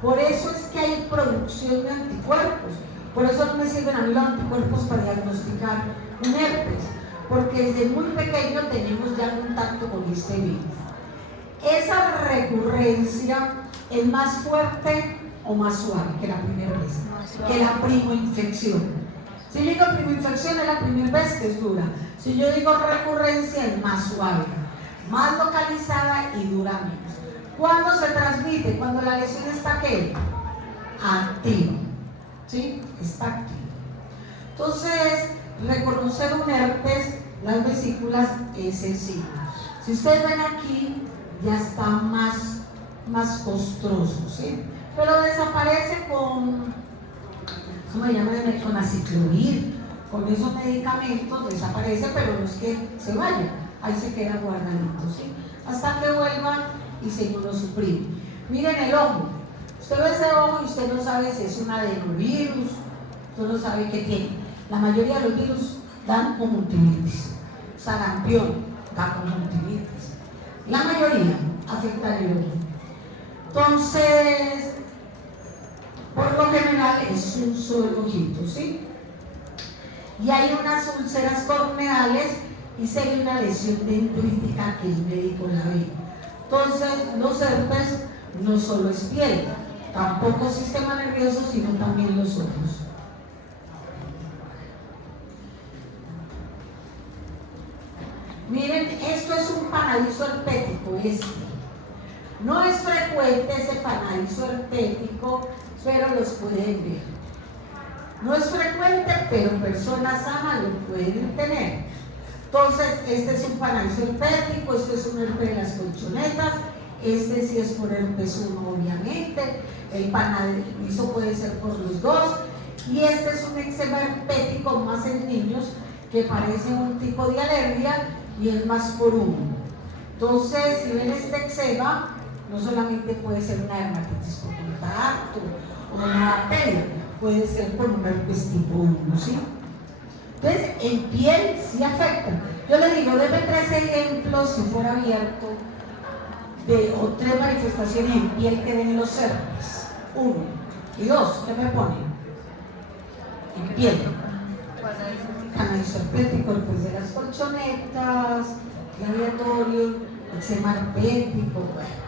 Por eso es que hay producción de anticuerpos. Por eso no me sirven a mí los anticuerpos para diagnosticar un herpes, porque desde muy pequeño tenemos ya contacto con este virus. Esa recurrencia es más fuerte o más suave que la primera vez, que la primoinfección. Si yo digo primoinfección es la primera vez que es dura. Si yo digo recurrencia es más suave, más localizada y dura menos. ¿Cuándo se transmite? Cuando la lesión está ¿qué? Activa. ¿Sí? Está activa. Entonces, reconocer un herpes, las vesículas es sencillo. Si ustedes ven aquí, ya está más costroso, ¿sí? Pero desaparece con, ¿cómo se llama? Con aciclovir, con esos medicamentos desaparece, pero no es que se vaya, ahí se queda guardadito, ¿sí? Hasta que vuelva y se lo suprime. Miren el ojo, usted ve ese ojo y usted no sabe si es un adenovirus, usted no sabe qué tiene. La mayoría de los virus dan conjuntivitis, sarampión da conjuntivitis, la mayoría afecta el ojo. Entonces, por lo general es un solo ojito, ¿sí? Y hay unas úlceras corneales y se ve una lesión dendrítica que el médico la ve. Entonces, los herpes no solo es piel, tampoco sistema nervioso, sino también los ojos. Miren, esto es un panadizo herpético, no es frecuente ese panadizo herpético, pero los pueden ver. No es frecuente, pero personas sanas lo pueden tener. Entonces, este es un panadizo herpético, este es un herpes de las colchonetas, este sí es por herpes 1, obviamente, el panadizo puede ser por los dos, y este es un eczema herpético más en niños que parece un tipo de alergia y es más por uno. Entonces, si ven este eczema, no solamente puede ser una dermatitis por contacto o una bacteria, puede ser por un herpes tipo 1, ¿sí? Entonces, en piel sí afecta. Yo le digo, deme 3 ejemplos, si fuera abierto, o 3 manifestaciones en piel que den los herpes. 1 y 2, ¿qué me ponen? En piel. Panadizo herpético, herpes de las colchonetas, radiatorio, eczema herpético, bueno.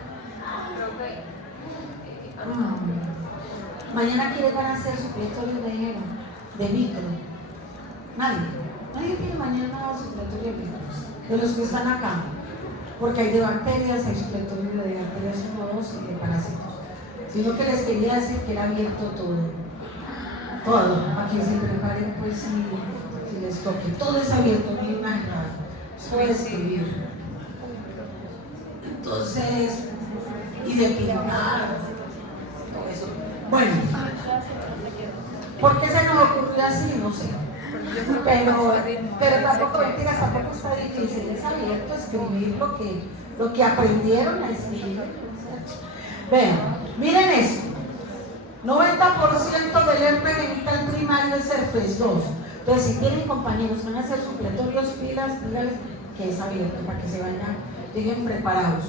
Mañana quiénes van a hacer supletorio de micro. Nadie tiene mañana supletorio de micro, de los que están acá, porque hay de bacterias, hay supletorio de bacterias 1, 2 y de parásitos. Sino que les quería decir que era abierto todo, para que se preparen, pues si les toque, todo es abierto, no hay una nada, eso es escribir. Entonces, y de pintar, todo eso. Bueno, ¿por qué se nos ocurrió así? No sé. Pero tampoco, mentiras, tampoco está difícil, es abierto a escribir lo que aprendieron a escribir. Vean, miren esto. 90% del herpes genital primario es herpes 2. Entonces, si tienen compañeros que van a hacer supletorios, pilas, díganles que es abierto para que se vayan, lleguen preparados.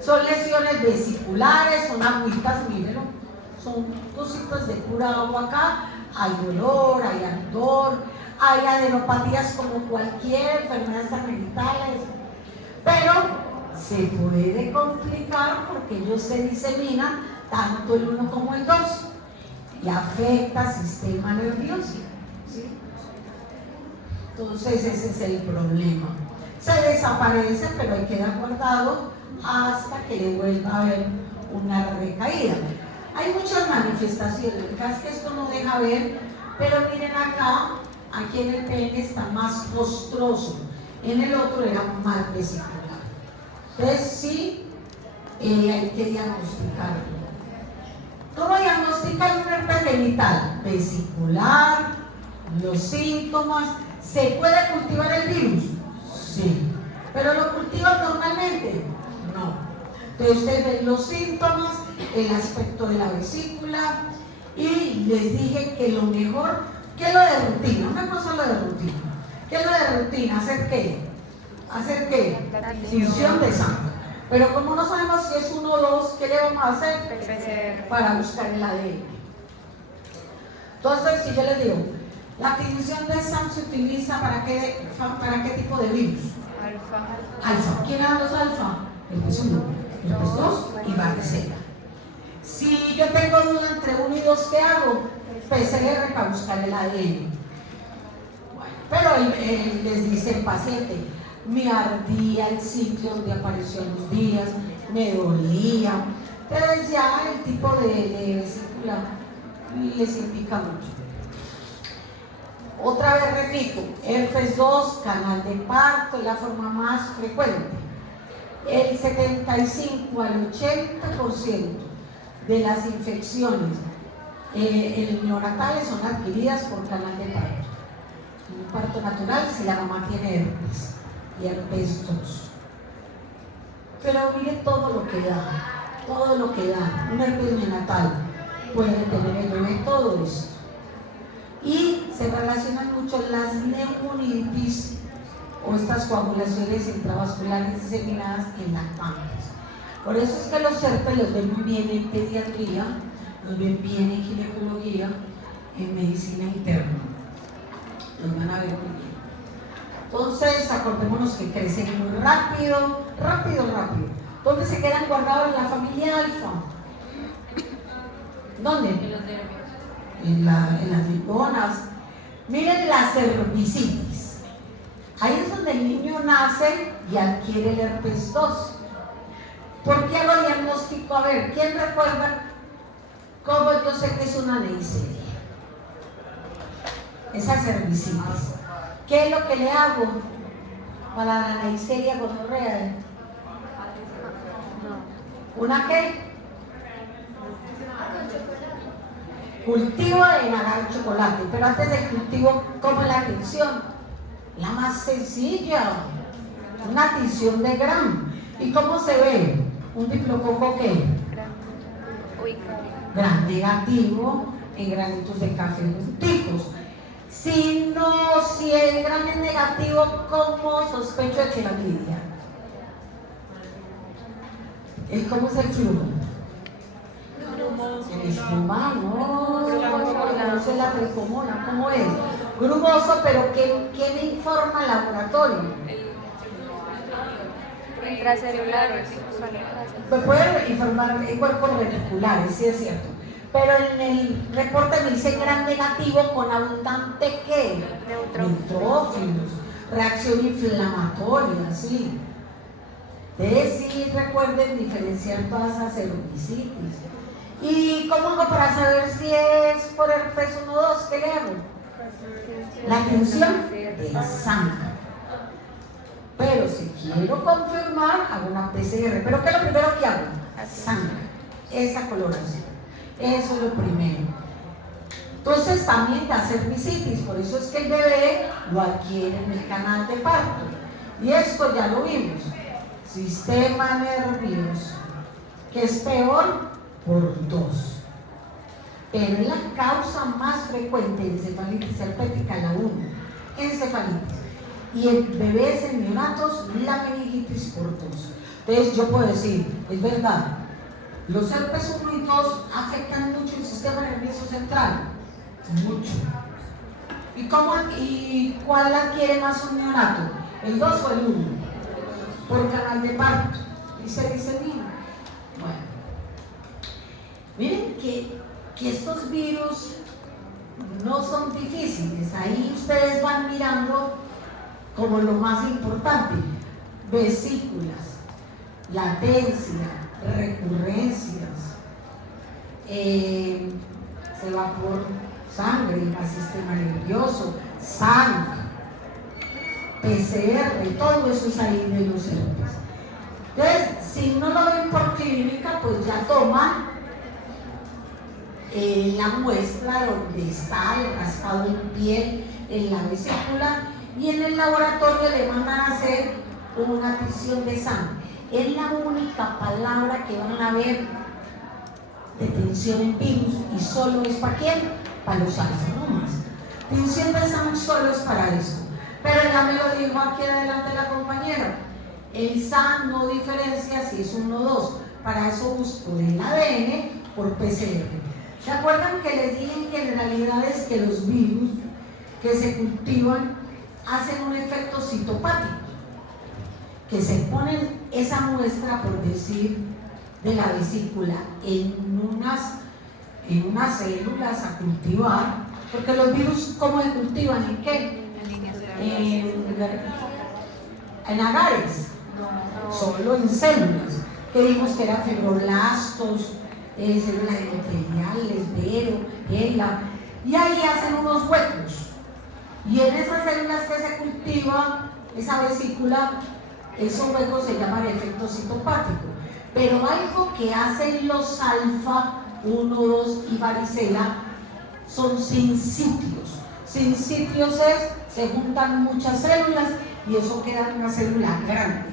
Son lesiones vesiculares, son agüitas, mírenlo, son cositas de pura agua acá. Hay dolor, hay ardor, hay adenopatías como cualquier enfermedad genitales, pero se puede complicar porque ellos se diseminan tanto el 1 como el 2 y afecta al sistema nervioso, ¿sí? Entonces ese es el problema. Se desaparece, pero ahí queda guardado hasta que le vuelva a haber una recaída. Hay muchas manifestaciones, lo que pasa es que esto no deja ver, pero miren acá, aquí en el pene está más costroso, en el otro era más vesicular. Entonces sí, hay que diagnosticarlo. ¿Cómo diagnostican un herpes genital? Vesicular, los síntomas. ¿Se puede cultivar el virus? Sí. ¿Pero lo cultivan normalmente? No. Entonces ustedes ven los síntomas, el aspecto de la vesícula, y les dije que lo mejor, ¿qué es lo de rutina? Una cosa es lo de rutina. ¿Qué es lo de rutina? ¿Hacer qué? ¿Hacer qué? Tinción de sangre. Pero como no sabemos si es 1 o 2, ¿qué le vamos a hacer? PCR. Para buscar el ADN. Entonces, si yo les digo, la tinción de sangre se utiliza ¿para qué tipo de virus? Alfa. Alfa. ¿Quién eran los alfa? El herpes 1, el herpes 2 y varicela. Si yo tengo duda entre 1 y 2, ¿qué hago? PCR para buscar el ADN. Bueno, pero él les dice el paciente, me ardía el sitio donde apareció en los días, me dolía. Entonces ya el tipo de vesícula les indica mucho. Otra vez repito, herpes 2, canal de parto, es la forma más frecuente. El 75 al 80% de las infecciones neonatales son adquiridas por canal de parto. Un parto natural si la mamá tiene herpes y herpes 2. Pero mire todo lo que da, un herpes neonatal puede tener el bebé, todo esto. Y se relacionan mucho las neumonitis o estas coagulaciones intravasculares diseminadas en lactantes. Por eso es que los herpes los ven muy bien en pediatría, los ven bien en ginecología, en medicina interna. Los van a ver muy bien. Entonces, acordémonos que crecen muy rápido. ¿Dónde se quedan guardados en la familia alfa? ¿Dónde? En los nervios. En las neuronas. Miren la cervicitis. Ahí es donde el niño nace y adquiere el herpes 2. ¿Por qué hago diagnóstico? A ver, ¿quién recuerda cómo yo sé que es una neisseria? Esa cervicitis. ¿Qué es lo que le hago para la neisseria gonorrea? ¿Una qué? Cultivo en agar chocolate, pero antes del cultivo, ¿cómo es la tinción? La más sencilla, una tinción de Gram. ¿Y cómo se ve? Un diplococo ¿qué? Gram negativo en granitos de café junticos. Si el Gram es negativo, ¿cómo sospecho de clamidia? ¿Cómo es el flujo? El espuma, no sé la tricomona, ¿cómo es? Grumoso, pero ¿qué me informa el laboratorio? Intracelulares. Me puede informar en cuerpos reticulares, sí es cierto. Pero en el reporte me dice Gram negativo con abundante ¿qué? Neutrófilos. Reacción inflamatoria, sí. Entonces sí recuerden diferenciar todas esas cervicitis. ¿Y cómo hago para saber si es por herpes 1 o 2? ¿Qué le hago? La tinción de sangre. Pero si quiero confirmar, hago una PCR. ¿Pero qué es lo primero que hago? Sangre. Esa coloración. Eso es lo primero. Entonces también da cervicitis. Por eso es que el bebé lo adquiere en el canal de parto. Y esto ya lo vimos. Sistema nervioso. ¿Qué es peor? Por 2. Pero es la causa más frecuente de encefalitis herpética, la 1. Encefalitis. Y el bebé en neonatos, la meningitis por 2. Entonces yo puedo decir, es verdad, los herpes 1 y 2 afectan mucho el sistema nervioso central. Mucho. ¿Y cuál adquiere más un neonato? ¿El 2 o el 1? Por canal de parto. Y se disemina. Bueno. Miren que estos virus no son difíciles. Ahí ustedes van mirando como lo más importante. Vesículas, latencia, recurrencias, se va por sangre, al sistema nervioso, sangre, PCR, todo eso es ahí de los herpes. Entonces, si no lo ven por clínica, pues ya toman la muestra donde está el raspado en piel, en la vesícula, y en el laboratorio le mandan a hacer una tinción de sangre. Es la única palabra que van a ver de tinción en virus, y solo es para quién, para los alfa-nomas. Tinción de sangre solo es para eso. Pero ya me lo dijo aquí adelante la compañera, el SAN no diferencia si es 1 o 2, para eso busco el ADN por PCR. ¿Se acuerdan que les dije en generalidades que los virus que se cultivan hacen un efecto citopático? Que se ponen esa muestra, por decir, de la vesícula en unas células a cultivar, porque los virus, ¿cómo se cultivan? ¿En qué? En agares, solo en células, que vimos que eran fibroblastos, células endoteliales, vero, ELA, y ahí hacen unos huecos, y en esas células que se cultiva esa vesícula, esos huecos se llaman efecto citopático. Pero algo que hacen los alfa 1, 2 y varicela son sincitios. Sincitios es, se juntan muchas células y eso queda en una célula grande.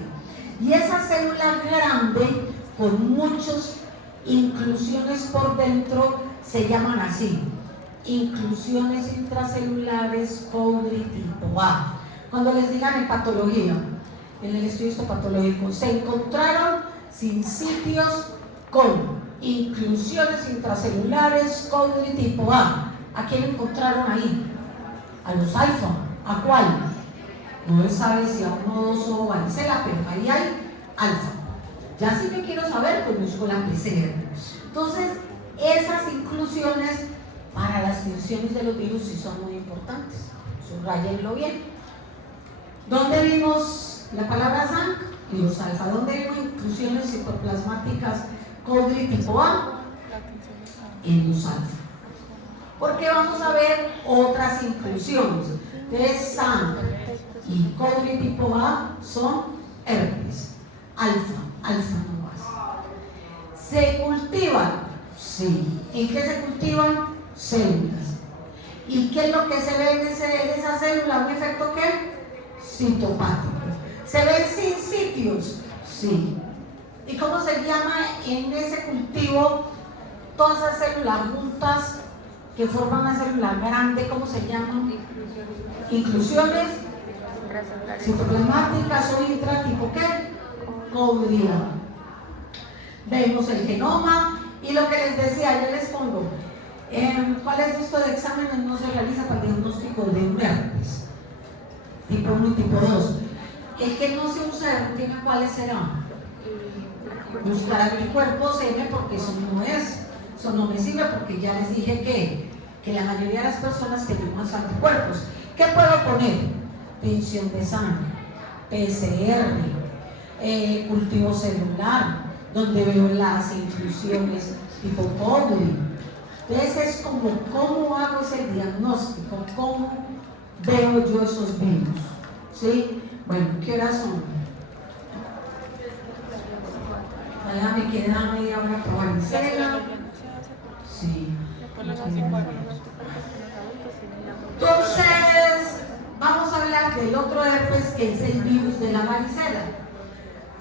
Y esa célula grande, con muchas inclusiones por dentro, se llaman así: inclusiones intracelulares Cowdry tipo A. Cuando les digan en patología, en el estudio histopatológico, se encontraron sincitios con inclusiones intracelulares Cowdry tipo A. ¿A quién encontraron ahí? A los alfa. ¿A cuál? No se sabe si a 1, 2 o varicela, pero ahí hay alfa. Ya si me quiero saber, pues busco la PCR. Entonces, esas inclusiones para las funciones de los virus sí son muy importantes. Subrayenlo bien. ¿Dónde vimos la palabra SANC? Y los alfa. ¿Dónde vimos inclusiones citoplasmáticas Cowdry tipo A? En los alfa. Porque vamos a ver otras inclusiones. Entonces, SANC y Cowdry tipo A son herpes, alfa no más. ¿Se cultivan? Sí. ¿En qué se cultivan? Células. ¿Y qué es lo que se ve en esa célula? ¿Un efecto qué? Citopático. ¿Se ven sincitios? Sí. ¿Y cómo se llama en ese cultivo todas esas células juntas que forman una célula grande? ¿Cómo se llaman? Inclusiones citoplasmáticas o intra tipo qué? Cowdry. Vemos el genoma y lo que les decía, yo les pongo ¿cuáles de estos exámenes no se realiza para el diagnóstico de un herpes? Tipo 1 y tipo 2. El que no se usa tiene cuáles serán. Buscar anticuerpos M, porque eso no me sirve, porque ya les dije que la mayoría de las personas tenemos anticuerpos. ¿Qué puedo poner? Tinción de sangre, PCR, cultivo celular, donde veo las inclusiones tipo Cowdry. Entonces es como cómo hago ese diagnóstico, cómo veo yo esos virus. ¿Sí? Bueno, ¿qué horas son? Ya me queda media hora para varicela. Sí. Entonces, vamos a hablar del otro herpes, que es el virus de la varicela.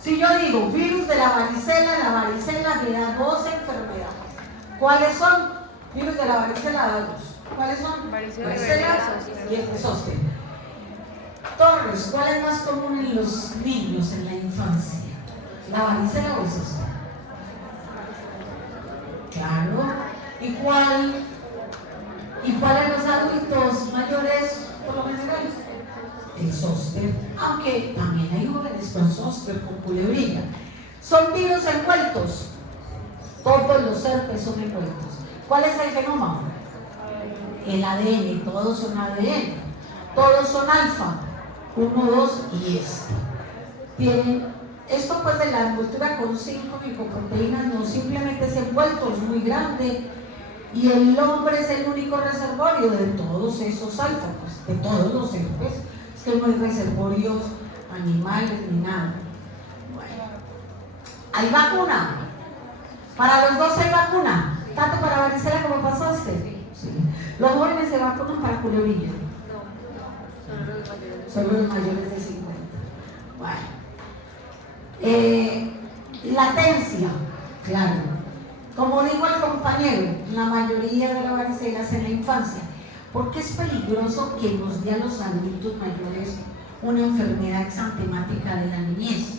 Si yo digo virus de la varicela me da 2 enfermedades. ¿Cuáles son? Virus de la varicela da 2. ¿Cuáles son? Varicela y herpes zóster. Torres, ¿cuál es más común en los niños en la infancia? ¿La varicela o el zóster? Claro. ¿Y cuál en los adultos mayores por lo general? El zóster. Aunque también hay jóvenes con zóster, con culebrilla. Son virus envueltos. Todos los herpes son envueltos. ¿Cuál es el genoma? El ADN. Todos son ADN. Todos son alfa. 1, 2 y este. Tienen esto pues de la envoltura con 5 glicoproteínas, no simplemente es envuelto, es muy grande, y el hombre es el único reservorio de todos esos alfa, pues, de todos los herpes. Es que no hay reservorios animales ni nada. Bueno, hay vacuna. Para los dos hay vacuna. ¿Tanto para varicela como pasó usted? Sí. Los jóvenes se vacunan para culebrilla. Solo los mayores de 50. Bueno. Latencia, claro. Como dijo el compañero, la mayoría de la varicela es en la infancia. Porque es peligroso que nos dé a los adultos mayores una enfermedad exantemática de la niñez,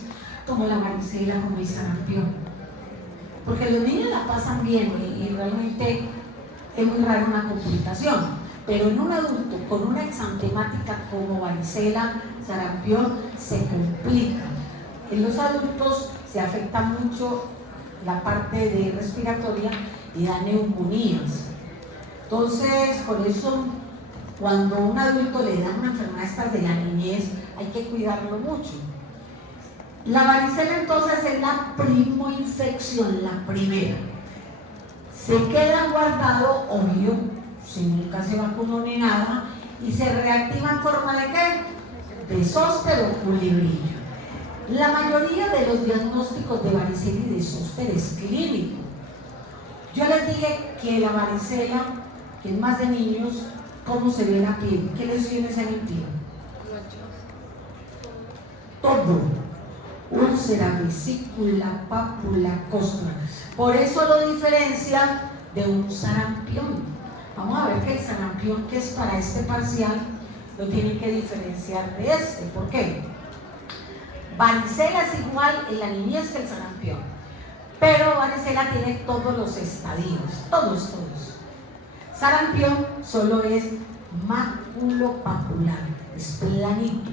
como la varicela, como el sarampión. Porque los niños la pasan bien y realmente es muy raro una complicación. Pero en un adulto con una exantemática como varicela, sarampión, se complica. En los adultos se afecta mucho la parte de respiratoria y da neumonías. Entonces, por eso, cuando a un adulto le dan una enfermedad estas de la niñez, hay que cuidarlo mucho. La varicela entonces es la primoinfección, la primera. Se queda guardado, obvio, si nunca se vacunó ni nada, y se reactiva en forma de ¿qué? De zóster o culebrillo. La mayoría de los diagnósticos de varicela y de zóster es clínico. Yo les dije que la varicela, que es más de niños, ¿cómo se ve la piel? ¿Qué lesiones hay en piel? Todo. Úlcera, vesícula, pápula, costra. Por eso lo diferencia de un sarampión. Vamos a ver que el sarampión, que es para este parcial, lo tienen que diferenciar de este. ¿Por qué? Varicela es igual en la niñez que el sarampión, pero varicela tiene todos los estadios, todos. Sarampión solo es maculopapular, es planito,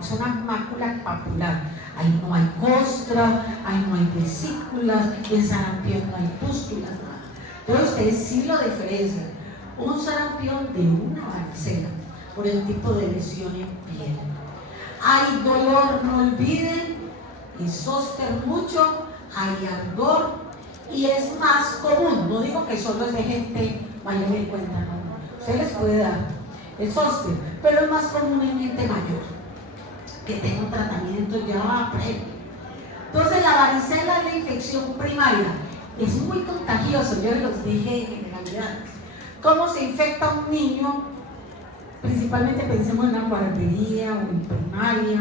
es una mácula papular. Ahí no hay costra, ahí no hay vesículas, en sarampión no hay pústulas, nada. Entonces ustedes sí lo diferencian, un sarampión de una varicela, por el tipo de lesión en piel. Hay dolor, no olviden, y zóster mucho, hay ardor, y es más común, no digo que solo es de gente mayor de 50, no, se les puede dar el zóster, pero es más común en gente mayor, que tenga un tratamiento ya previo. Entonces la varicela es la infección primaria, es muy contagioso, yo les dije en generalidad. ¿Cómo se infecta un niño? Principalmente pensemos en la guardería o en primaria,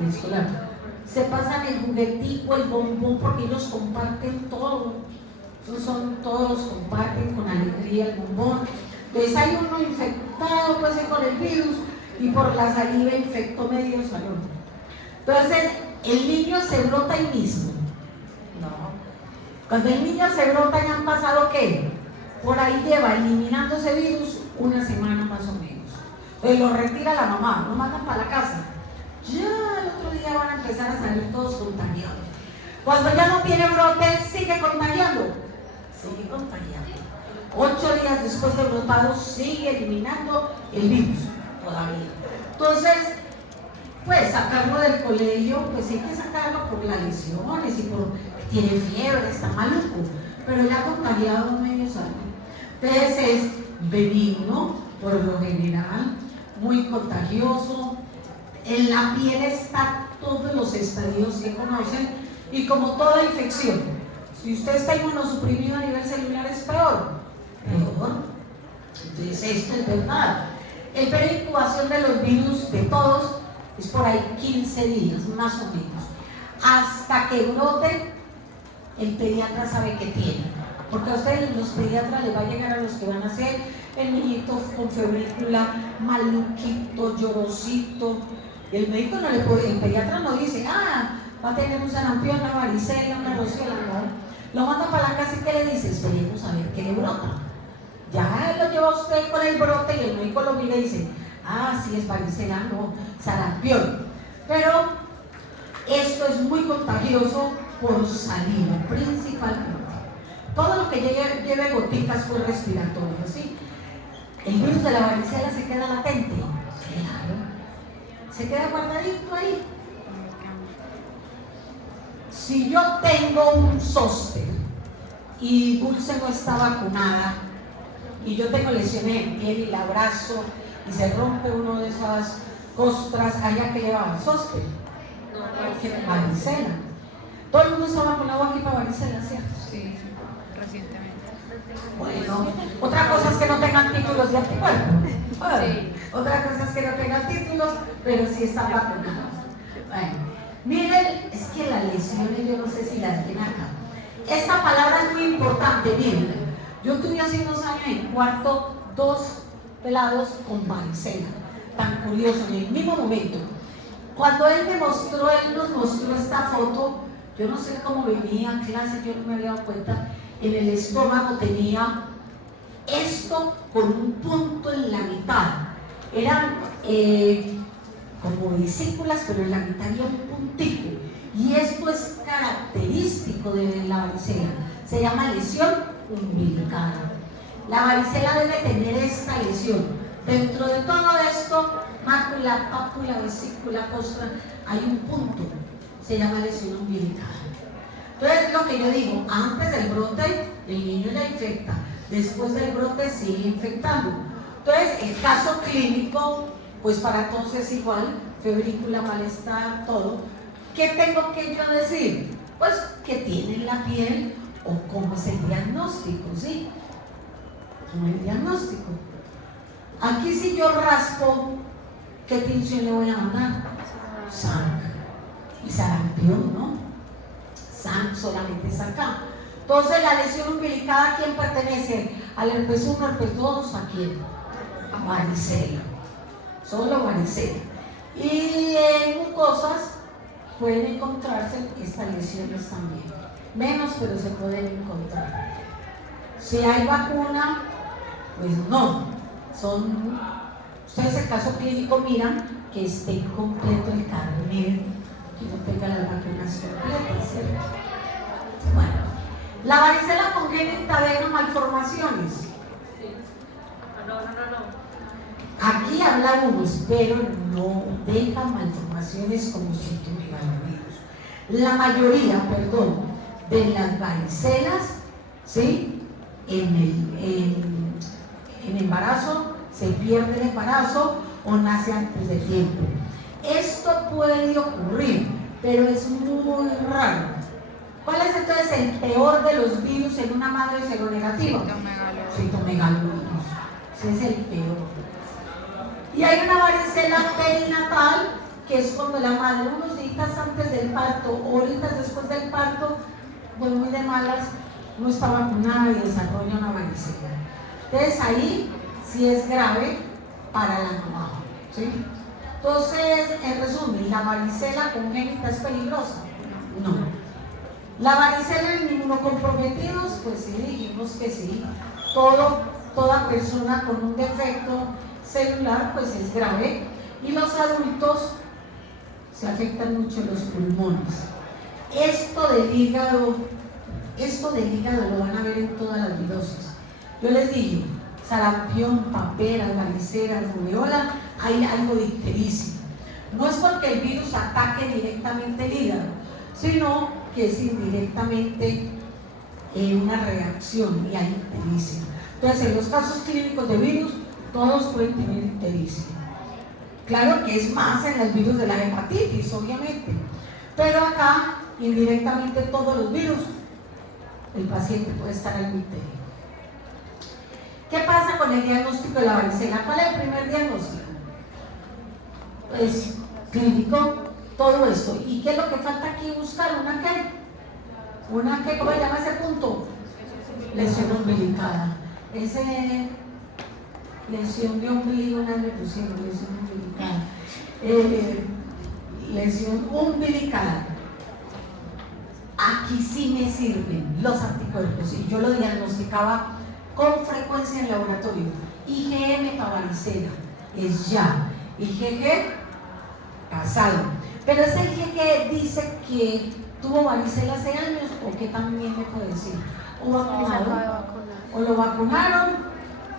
en escolar. Se pasan el juguetico, el bombón, porque ellos comparten todo. Todos comparten con alegría el bombón. Entonces hay uno infectado pues, con el virus y por la saliva infectó medio salón. Entonces el niño se brota ahí mismo. No. Cuando el niño se brota ya han pasado ¿qué? Por ahí lleva eliminando ese virus una semana más o menos. Lo retira la mamá, lo mandan para la casa. Ya el otro día van a empezar a salir todos contagiados. Cuando ya no tiene brote, sigue contagiando. 8 días después de brotado, sigue eliminando el virus todavía. Entonces, pues sacarlo del colegio, pues hay que sacarlo por las lesiones y por que tiene fiebre, está maluco. Pero ya contagiado medio año. Entonces es benigno, por lo general, muy contagioso. En la piel está todos los estadios que conocen y como toda infección, si usted está inmunosuprimido a nivel celular es peor. Entonces esto es verdad. El periodo de incubación de los virus de todos es por ahí 15 días más o menos. Hasta que brote, el pediatra sabe que tiene. Porque a ustedes los pediatras les va a llegar a los que van a ser el niñito con febrícula, maluquito, llorosito. El médico no le puede, el pediatra no dice, va a tener un sarampión, una varicela, una rociela, no. Lo manda para la casa y ¿qué le dice? Esperemos a ver qué le brota. Ya lo lleva usted con el brote y el médico lo mira y dice, sí es varicela, no, sarampión. Pero esto es muy contagioso por saliva, principalmente. Todo lo que lleve gotitas por respiratorio, ¿sí? El virus de la varicela se queda latente. Claro. Se queda guardadito ahí. Si yo tengo un zóster y Dulce no está vacunada y yo tengo lesiones en piel y la abrazo y se rompe uno de esas costras, ¿allá que lleva el zóster? No, varicela. Todo el mundo está vacunado aquí para varicela, ¿cierto? Sí, recientemente. Bueno, otra cosa es que no tengan títulos de anticuerpos. Bueno, Sí. otra cosa es que no tengan títulos, pero sí están vacunados. Bueno, miren, es que las lesiones, yo no sé si las ven acá. Esta palabra es muy importante, miren. Yo tuve hace unos años en cuarto 2 pelados con varicela. Tan curioso, en el mismo momento. Cuando él nos mostró esta foto, yo no sé cómo venía a clase, yo no me había dado cuenta, en el estómago tenía esto con un punto en la mitad. Eran como vesículas, pero en la mitad había un puntico. Y esto es característico de la varicela. Se llama lesión umbilical. La varicela debe tener esta lesión. Dentro de todo esto, mácula, pápula, vesícula, costra, hay un punto. Se llama lesión umbilical. Entonces, lo que yo digo, antes del brote, el niño ya infecta. Después del brote, sigue infectando. Entonces, el caso clínico, pues para todos es igual, febrícula, malestar, todo. ¿Qué tengo que yo decir? Pues que tiene la piel o cómo es el diagnóstico, ¿sí? ¿Cómo es el diagnóstico? Aquí si yo raspo, ¿qué tinción le voy a mandar? Sangre. Y sarampión, ¿no? Sangre solamente es acá. Entonces la lesión umbilical, ¿a quién pertenece? Al herpes 1, herpes 2, ¿a quién? A varicela. Solo varicela. Y en mucosas pueden encontrarse estas lesiones también. Menos, pero se pueden encontrar. Si hay vacuna, pues no. Ustedes el caso clínico miran que esté completo el carnet, que no tenga las vacunas completas, ¿cierto? Bueno, la varicela congénita deja malformaciones. No. Aquí hablamos, pero no deja malformaciones como citomegalovirus. La mayoría, de las varicelas, ¿sí? En embarazo, se pierde el embarazo o nace antes de tiempo. Esto puede ocurrir, pero es muy raro. ¿Cuál es entonces el peor de los virus en una madre seronegativa? Citomegalovirus. Ese es el peor. Y hay una varicela perinatal, que es cuando la madre unos días antes del parto o horitas después del parto, pues muy de malas, no está vacunada y desarrolla una varicela. Entonces ahí sí es grave para la mamá, ¿sí? Entonces, en resumen, ¿la varicela congénita es peligrosa? No. ¿La varicela en inmunocomprometidos? Pues sí, dijimos que sí. Toda persona con un defecto celular pues es grave, y los adultos se afectan mucho los pulmones. Esto del hígado lo van a ver en todas las virosis. Yo les digo, sarampión, paperas, varicelas, rubeola, hay algo dicterísimo. No es porque el virus ataque directamente el hígado, sino que es indirectamente una reacción y hay ictericia. Entonces, en los casos clínicos de virus, todos pueden tener ictericia. Claro que es más en los virus de la hepatitis, obviamente, pero acá, indirectamente, todos los virus, el paciente puede estar al icteria. ¿Qué pasa con el diagnóstico de la varicela? ¿Cuál es el primer diagnóstico? Pues clínico, todo esto. ¿Y qué es lo que falta aquí buscar? ¿Una qué? ¿Cómo se llama ese punto? Lesión umbilical. Lesión de ombligo, una le pusieron lesión umbilical. Lesión umbilical. Aquí sí me sirven los anticuerpos y yo lo diagnosticaba con frecuencia en laboratorio. IgM para varicela es ya. IgG pasado. Pero ese IgG dice que tuvo varicela hace años, o que también me puede decir. O lo vacunaron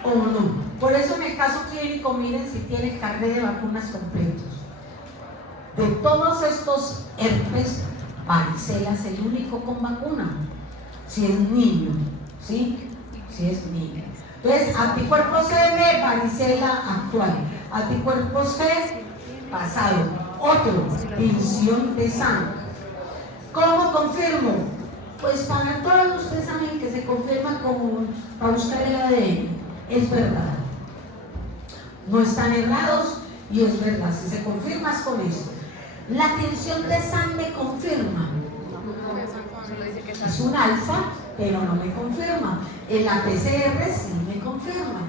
o no. Por eso en el caso clínico miren si tiene carnet de vacunas completos. De todos estos herpes, varicela es el único con vacuna. Si es niño, ¿sí? Si es niño. Entonces, anticuerpos M, varicela actual. Anticuerpos C, pasado. Otro, tinción de sangre. ¿Cómo confirmo? Pues para todos ustedes saben que se confirma para buscar el ADN. Es verdad. No están errados y es verdad. Si se confirma es con eso. La tensión de sangre confirma. Es un alfa, pero no me confirma. En la PCR sí me confirma.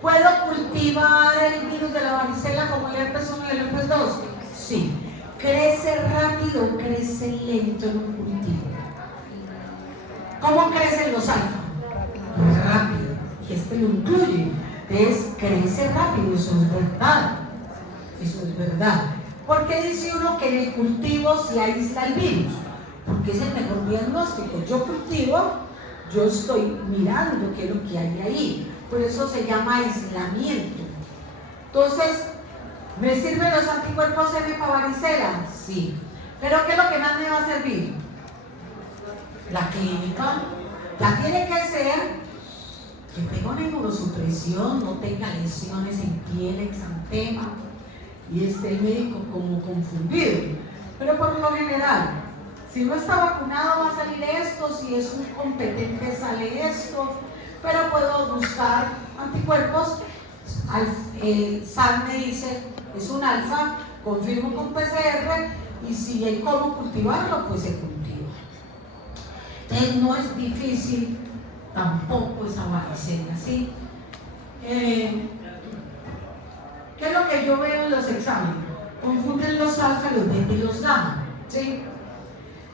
¿Puedo cultivar el virus de la varicela como el herpes 1 y el herpes 2? Sí. ¿Crece rápido o crece lento en un cultivo? ¿Cómo crecen los alfa? Rápido. Y este lo incluye. Entonces, crece rápido, eso es verdad. Eso es verdad. ¿Por qué dice uno que en el cultivo se aísla el virus? Porque es el mejor diagnóstico. Yo cultivo, yo estoy mirando qué es lo que hay ahí. Por eso se llama aislamiento. Entonces, ¿me sirven los anticuerpos M para varicela? Sí. ¿Pero qué es lo que más me va a servir? La clínica. Ya tiene que ser que tenga una inmunosupresión, no tenga lesiones en piel, exantema, y esté el médico como confundido. Pero por lo general, si no está vacunado va a salir esto, si es un competente sale esto, pero puedo buscar anticuerpos. SAN me dice, es un alfa, confirmo con PCR, y si hay cómo cultivarlo, pues se cultiva. Entonces no es difícil tampoco esa varicela, ¿sí? ¿Qué es lo que yo veo en los exámenes? Confunden los alfa, los beta y los gamma, ¿sí?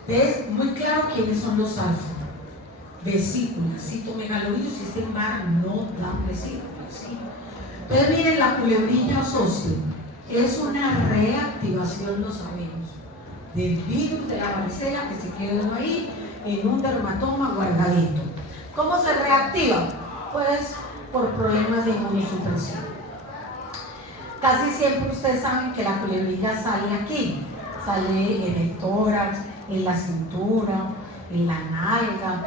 Es muy claro quiénes son los alfa. Vesículas, citomegalovirus, sistema bar no dan vesículas, ¿sí? Entonces miren la culebrilla ósea, es una reactivación, lo sabemos, del virus de la varicela que se quedó ahí en un dermatoma guardadito. ¿Cómo se reactiva? Pues por problemas de inmunosupresión. Casi siempre ustedes saben que la culebrilla sale aquí, sale en el tórax, en la cintura, en la nalga,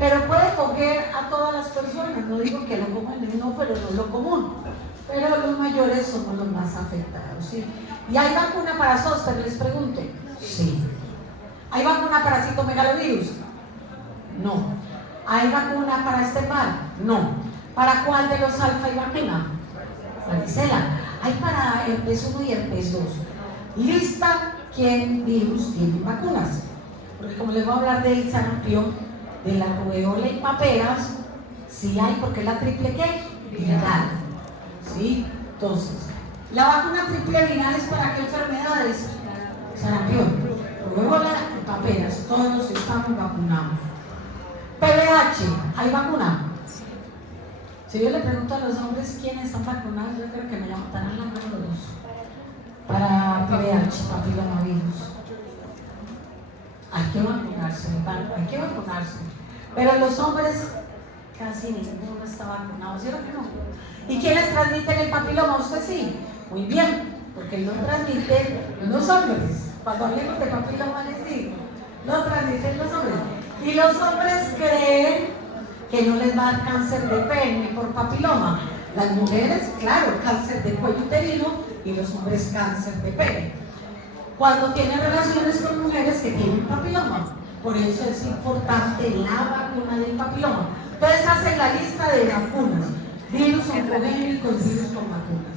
pero puede coger a todas las personas. No digo que lo coman, no, pero no es lo común. Pero los mayores somos los más afectados, ¿sí? ¿Y hay vacuna para zóster? Les pregunto. Sí. ¿Hay vacuna para citomegalovirus? No. ¿Hay vacuna para este mal? No. ¿Para cuál de los alfa hay vacuna? Varicela. Hay para herpes 1 y herpes 2. Lista quién virus tiene vacunas. Porque como les voy a hablar del sarampión, de la rubeola y paperas, sí hay, porque es la triple ¿qué? Viral. ¿Sí? Entonces, ¿la vacuna triple viral es para qué enfermedades? Sarampión, rubeola y paperas. Todos estamos vacunados. PVH, ¿hay vacuna? Si yo le pregunto a los hombres quiénes están vacunados, yo creo que me levantarán la mano los para PVH, papilomavirus. Hay que vacunarse, hay que vacunarse. Pero los hombres casi ninguno está vacunado, ¿cierto que no? ¿Y quiénes transmiten el papiloma? Usted sí, muy bien, porque lo transmiten los hombres. Cuando hablemos de papiloma les digo, lo transmiten los hombres. Y los hombres creen que no les va a dar cáncer de pene por papiloma. Las mujeres, claro, cáncer de cuello uterino, y los hombres cáncer de pene. Cuando tienen relaciones con mujeres que tienen papiloma. Por eso es importante la vacuna del papiloma. Entonces hacen la lista de vacunas. Virus oncogénicos, virus con vacunas.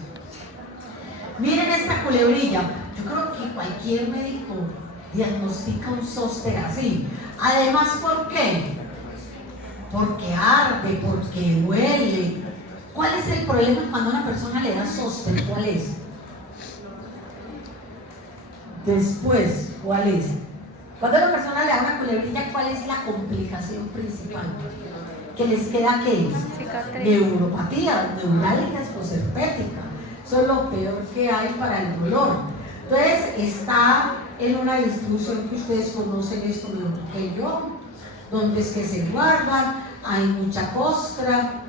Miren esta culebrilla. Yo creo que cualquier médico diagnostica un zóster así. Además, ¿por qué? Porque arde, porque duele. ¿Cuál es el problema cuando a una persona le da zóster? ¿Cuál es? Después, ¿cuál es? Cuando a una persona le da una culebrilla, ¿cuál es la complicación principal? Que les queda, ¿qué es? Neuropatía, neurálgica esposerpética. Eso es lo peor que hay para el dolor. Entonces, está en una distribución que ustedes conocen esto mejor que yo, donde es que se guardan, hay mucha costra,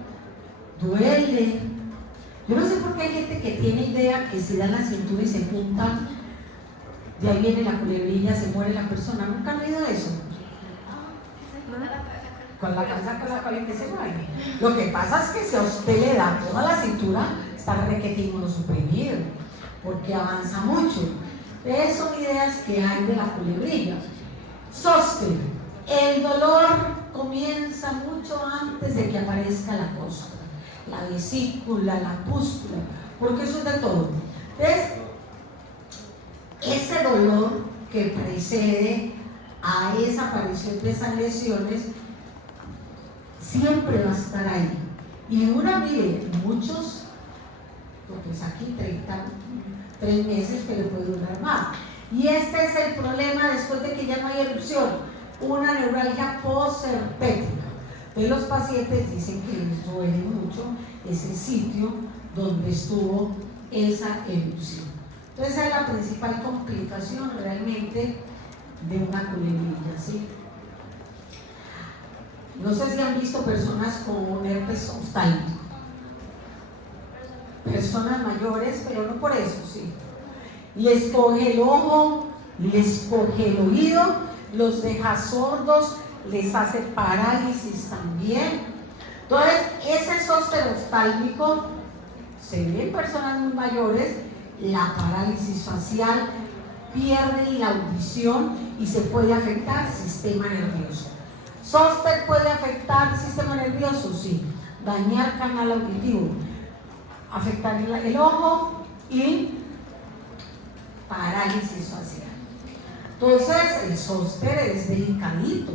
duele. Yo no sé por qué hay gente que tiene idea que se dan la cintura y se juntan, de ahí viene la culebrilla, se muere la persona. ¿Nunca han oído eso? Con la cabeza con la cual que se muere. Lo que pasa es que si a usted le da toda la cintura, está requetín suprimido, porque avanza mucho. Esas son ideas que hay de la culebrilla. Zóster. El dolor comienza mucho antes de que aparezca la costra, la vesícula, la pústula, porque eso es de todo. Entonces, ese dolor que precede a esa aparición de esas lesiones siempre va a estar ahí. Y mire, muchos, pues aquí 3 meses, pero puede durar más. Y este es el problema después de que ya no hay erupción, una neuralgia postherpética. Entonces los pacientes dicen que les duele mucho ese sitio donde estuvo esa erupción. Entonces esa es la principal complicación realmente de una culebrilla, ¿sí? No sé si han visto personas con un herpes oftálmico, personas mayores, pero no por eso, sí. Les coge el ojo, les coge el oído, los deja sordos, les hace parálisis también. Entonces, ese zóster oftálmico se ve en personas muy mayores, la parálisis facial, pierden la audición y se puede afectar el sistema nervioso. Zóster puede afectar el sistema nervioso, sí, dañar canal auditivo, afectar el ojo y parálisis facial. Entonces, el zóster es delicadito.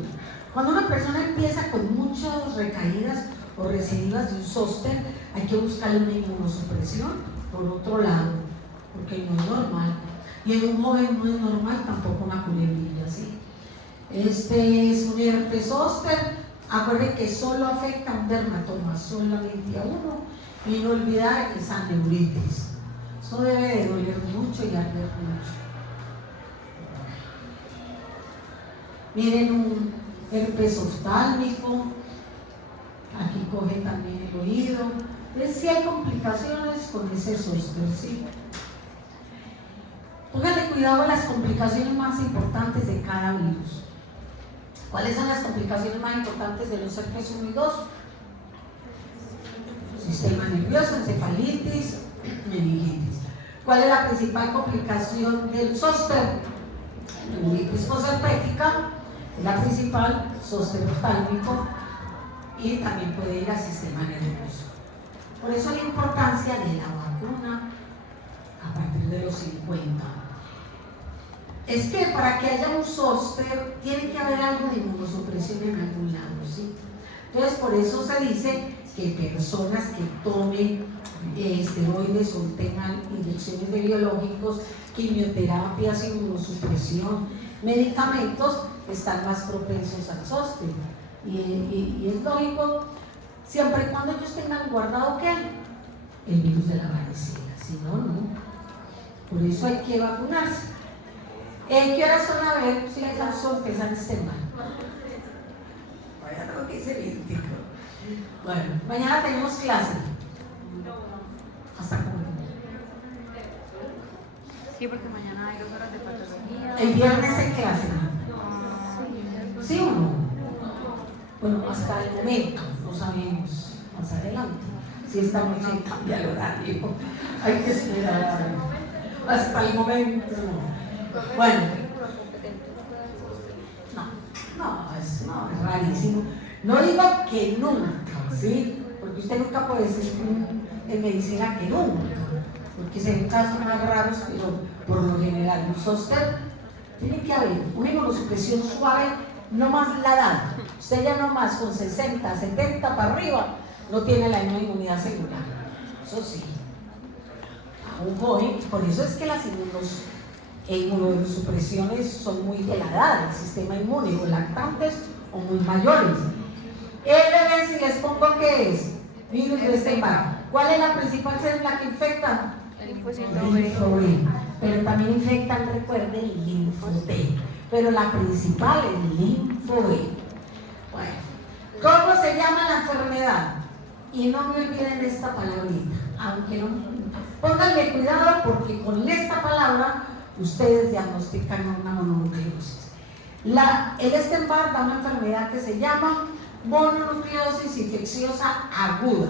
Cuando una persona empieza con muchas recaídas o recidivas de un zóster, hay que buscarle una inmunosupresión por otro lado, porque no es normal. Y en un joven no es normal tampoco una culebrilla, ¿sí? Este es un herpes zóster. Acuérdense que solo afecta a un dermatoma, solamente a uno, y no olvidar esa neuritis. Eso debe de doler mucho y arder mucho. Miren un herpes oftálmico, aquí coge también el oído. Entonces sí hay complicaciones con ese zóster, ¿sí? Pónganle cuidado a las complicaciones más importantes de cada virus. ¿Cuáles son las complicaciones más importantes de los herpes 1 y 2? Sistema nervioso, encefalitis, meningitis. ¿Cuál es la principal complicación del zóster? Neuritis postherpética, la principal, zóster oftálmico, y también puede ir al sistema nervioso. Por eso la importancia de la vacuna a partir de los 50. Es que para que haya un zóster tiene que haber algo de inmunosupresión en algún lado, ¿sí? Entonces por eso se dice que personas que tomen esteroides o tengan inyecciones de biológicos, quimioterapias, inmunosupresión, medicamentos, están más propensos al zóster. Y es lógico, siempre y cuando ellos tengan guardado ¿qué? El virus de la varicela, si no, no. Por eso hay que vacunarse. ¿Qué horas son? A ver si les alcanzó que están este mal. Vaya, lo que dice idéntico. Bueno, mañana tenemos clase. ¿Hasta cuándo? Sí, porque mañana hay 2 horas de patología. El viernes hay clase. ¿Sí o no? Bueno, hasta el momento, no sabemos más adelante. Si esta noche cambia el horario, hay que esperar. Hasta el momento no. Bueno, no, es rarísimo. No digo que nunca, ¿sí? Porque usted nunca puede decir en medicina que nunca, porque se ven casos más raros, pero por lo general, un zóster tiene que haber una inmunosupresión suave, no más la edad. Usted ya no más con 60, 70 para arriba, no tiene la misma inmunidad celular. Eso sí. A un joven, por eso es que las inmunosupresiones son muy de la edad, el sistema inmune, o lactantes o muy mayores. El si les pongo ¿qué es? Virus de Epstein-Barr. ¿Cuál es la principal célula que infecta? El linfocito El linfo B. Pero también infectan, recuerden, el linfo T. Pero la principal es el linfo B. Bueno, ¿cómo se llama la enfermedad? Y no me olviden esta palabrita, aunque no. Pónganle cuidado porque con esta palabra ustedes diagnostican una mononucleosis. El Epstein-Barr da una enfermedad que se llama mononucleosis infecciosa aguda,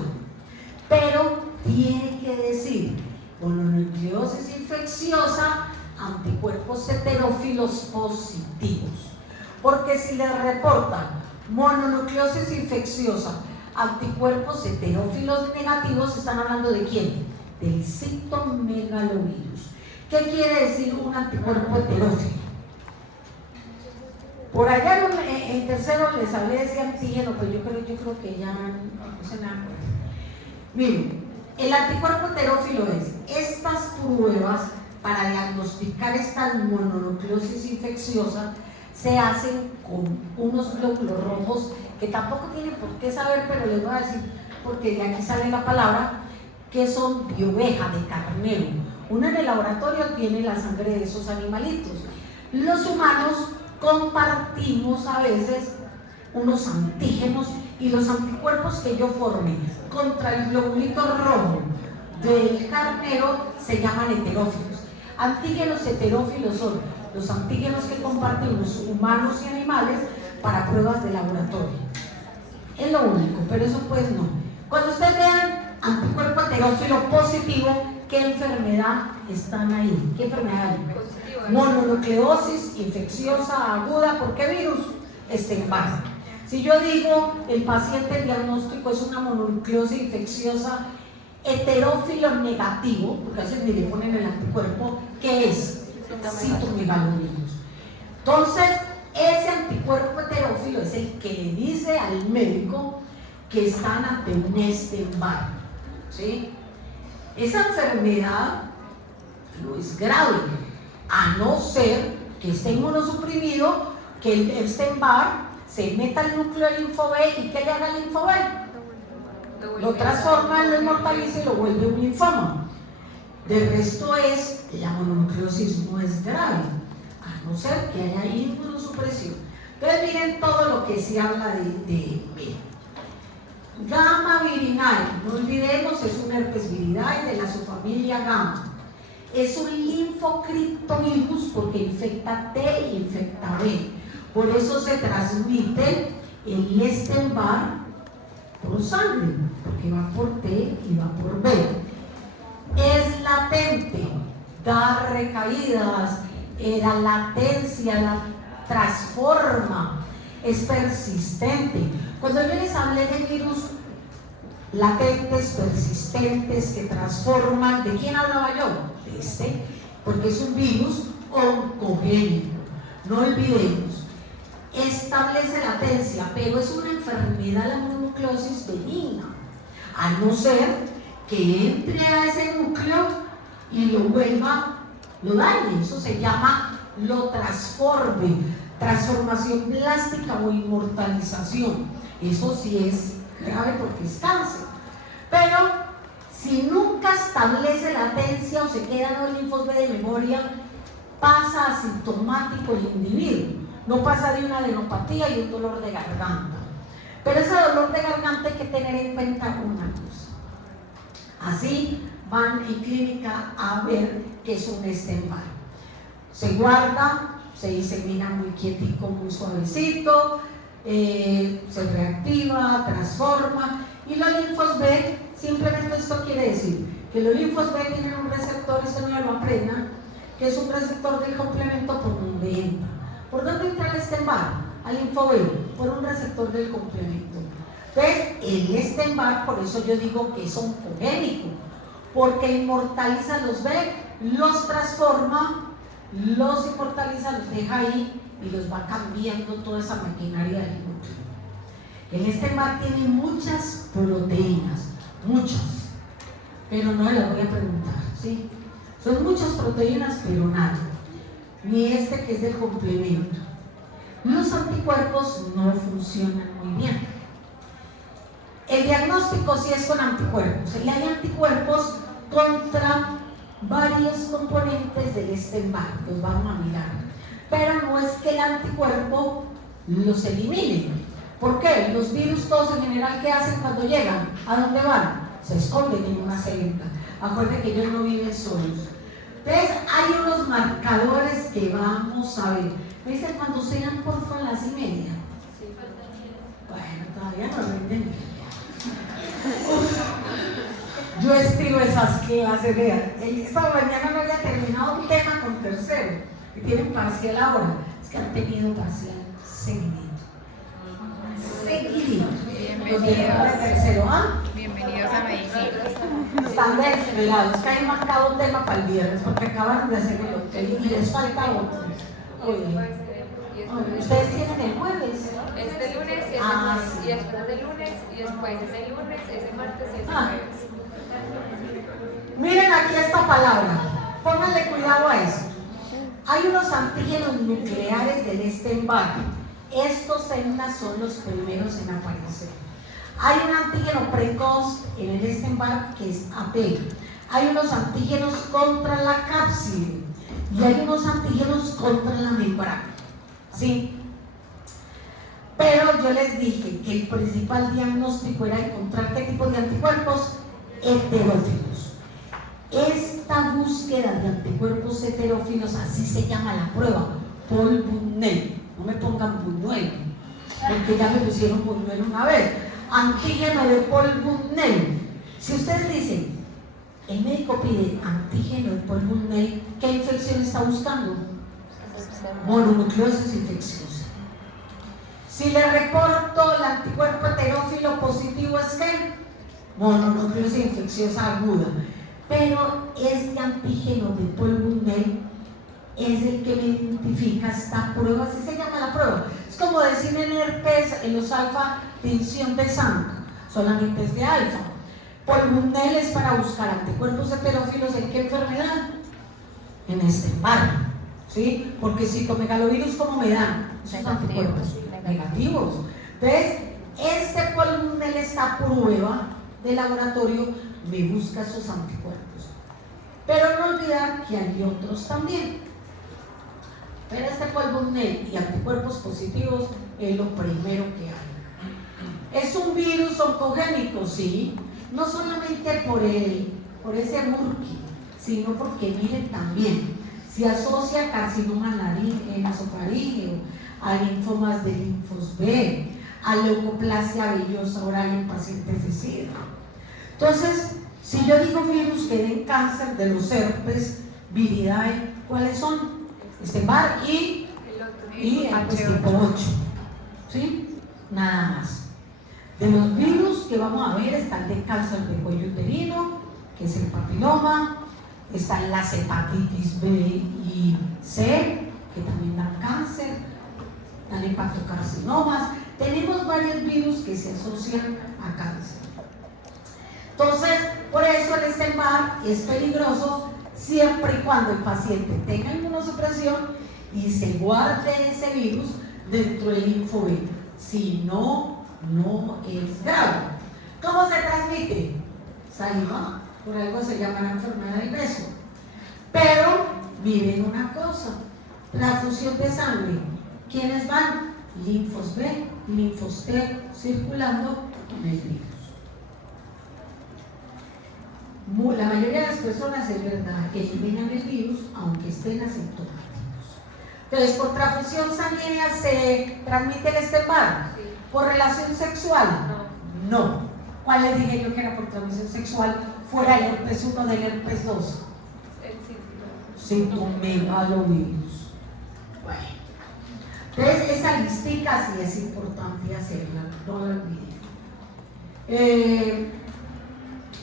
pero tiene que decir mononucleosis infecciosa, anticuerpos heterófilos positivos. porque si les reportan mononucleosis infecciosa, anticuerpos heterófilos negativos, están hablando ¿de quién? Del citomegalovirus. ¿Qué quiere decir un anticuerpo heterófilo? Por allá en tercero les hablé de ese antígeno, pues yo creo que ya no sé nada. Miren, el anticuerpo heterófilo es estas pruebas para diagnosticar esta mononucleosis infecciosa se hacen con unos glóbulos rojos que tampoco tienen por qué saber, pero les voy a decir, porque de aquí sale la palabra, que son de oveja, de carnero. Uno en el laboratorio tiene la sangre de esos animalitos. Los humanos compartimos a veces unos antígenos y los anticuerpos que yo forme contra el globulito rojo del carnero se llaman heterófilos. Antígenos heterófilos son los antígenos que compartimos humanos y animales para pruebas de laboratorio. Es lo único, pero eso pues no. Cuando ustedes vean anticuerpo heterófilo positivo, ¿qué enfermedad están ahí? ¿Qué enfermedad hay? Mononucleosis infecciosa aguda. ¿Por qué virus? Epstein-Barr. Si yo digo el paciente diagnóstico es una mononucleosis infecciosa heterófilo negativo, porque a veces ni le ponen el anticuerpo, ¿qué es? Citomegalovirus. Entonces, ese anticuerpo heterófilo es el que le dice al médico que están ante un Epstein-Barr, ¿sí? Esa enfermedad no es grave, a no ser que esté inmunosuprimido, que el Epstein-Barr se meta al núcleo del linfo B y ¿qué le haga al linfo B? Lo transforma, lo inmortaliza y lo vuelve un linfoma. De resto la mononucleosis no es grave, a no ser que haya inmunosupresión. Entonces miren todo lo que se habla de gamma virinae, no olvidemos, es un herpes viridae de la subfamilia gamma. Es un linfocriptovirus porque infecta T e infecta B. Por eso se transmite el Epstein-Barr por sangre, porque va por T y va por B. Es latente, da recaídas, la latencia la transforma, es persistente. Cuando yo les hablé de virus latentes, persistentes, que transforman, ¿de quién hablaba yo? De este, porque es un virus oncogénico. No olvidemos, establece latencia, pero es una enfermedad, la mononucleosis benigna, a no ser que entre a ese núcleo y lo dañe. Eso se llama, lo transforme, transformación plástica o inmortalización. Eso sí es grave porque es cáncer. Pero si nunca establece latencia o se quedan los linfos B de memoria, pasa asintomático el individuo. No pasa de una adenopatía y un dolor de garganta. Pero ese dolor de garganta hay que tener en cuenta una cosa. Así van en clínica a ver que es un Epstein-Barr. Se guarda, se disemina muy quietico, muy suavecito, se reactiva, transforma. Y los linfos B, simplemente esto quiere decir que los linfos B tienen un receptor, esto no lo aprendan, que es un receptor del complemento por donde entra. ¿Por dónde entra el Epstein-Barr? Al linfo B, por un receptor del complemento. Entonces, el Epstein-Barr, por eso yo digo que es oncogénico, porque inmortaliza los B, los transforma, los inmortaliza, los deja ahí y los va cambiando toda esa maquinaria del núcleo. El Epstein-Barr tiene muchas proteínas, muchas, pero no las voy a preguntar, ¿sí? Son muchas proteínas, pero nada, ni este que es del complemento. Los anticuerpos no funcionan muy bien. El diagnóstico sí es con anticuerpos. Y hay anticuerpos contra varios componentes del Epstein-Barr, los vamos a mirar. Pero no es que el anticuerpo los elimine. ¿Por qué? Los virus todos en general, ¿qué hacen cuando llegan? ¿A dónde van? Se esconden en una celda. Acuérdense que ellos no viven solos. Entonces hay unos marcadores que vamos a ver. ¿Me dicen cuando sean por favor a las 1:30? Bueno, todavía no lo entendí. Yo estiro esas clases, vean. Esta mañana no había terminado un tema con tercero, que tienen parcial ahora. Es que han tenido parcial seguidito. Seguidito. Los de tercero A. Bienvenidos a medicina. Están desesperados, que hay marcado un tema para el viernes porque acabaron de hacer el hotel y les falta otro. Oye, ustedes tienen el jueves. Este lunes y Sí. y después del lunes y después ese lunes, ese martes y ese jueves. Miren aquí esta palabra, pónganle cuidado a eso. Hay unos antígenos nucleares del Epstein-Barr. Estos células son los primeros en aparecer. Hay un antígeno precoz en el Epstein-Barr que es AP. Hay unos antígenos contra la cápside y hay unos antígenos contra la membrana. ¿Sí? Pero yo les dije que el principal diagnóstico era encontrar qué tipo de anticuerpos heterófilos. Esta búsqueda de anticuerpos heterófilos, así se llama la prueba, Paul Bunel. No me pongan Buñuel, porque ya me pusieron Buñuel una vez. Antígeno de Paul Bunel. Si ustedes dicen, el médico pide antígeno de Paul Bunel, ¿qué infección está buscando? Mononucleosis infecciosa. Si le reporto el anticuerpo heterófilo positivo, es que mononucleosis infecciosa aguda. Pero este antígeno de Paul Bunel es el que me identifica esta prueba, así se llama la prueba. Es como decir en herpes, en los alfa, tinción de sangre, solamente es de alfa. Paul Bunel es para buscar anticuerpos heterófilos, ¿en qué enfermedad? En Epstein-Barr, ¿sí? Porque citomegalovirus, ¿cómo me dan? Esos anticuerpos negativos. Entonces, este Paul Bunel, esta prueba de laboratorio, me busca esos anticuerpos. Pero no olvidar que hay otros también. Pero este Paul Bunel y anticuerpos positivos es lo primero que hay. Es un virus oncogénico, sí, no solamente por ese murky, sino porque miren también, se asocia a carcinoma nasofaríngeo, a linfomas de linfos B, a leucoplasia vellosa oral en pacientes de SIDA. Entonces, si yo digo virus que den cáncer de los herpes, viridae, ¿cuáles son? Epstein-Barr y herpes tipo 8, ¿sí? Nada más. De los virus que vamos a ver está el de cáncer de cuello uterino, que es el papiloma, están las hepatitis B y C, que también dan cáncer, dan hepatocarcinomas. Tenemos varios virus que se asocian a cáncer. Entonces, por eso el Epstein-Barr es peligroso siempre y cuando el paciente tenga inmunosupresión y se guarde ese virus dentro del linfo B. Si no, no es grave. ¿Cómo se transmite? Saliva, por algo se llama la enfermedad del beso. Pero miren una cosa, transfusión de sangre. ¿Quiénes van? Linfos B, linfos T circulando con el virus. La mayoría de las personas, es verdad, eliminan el virus aunque estén asintomáticos. Entonces, por transfusión sanguínea se transmite el Epstein-Barr. Sí. ¿Por relación sexual? No. ¿Cuál les dije yo que era por transmisión sexual? Fuera el herpes 1 del herpes 2. Citomegalovirus. Bueno. Entonces, esa listica sí es importante hacerla, no la olviden.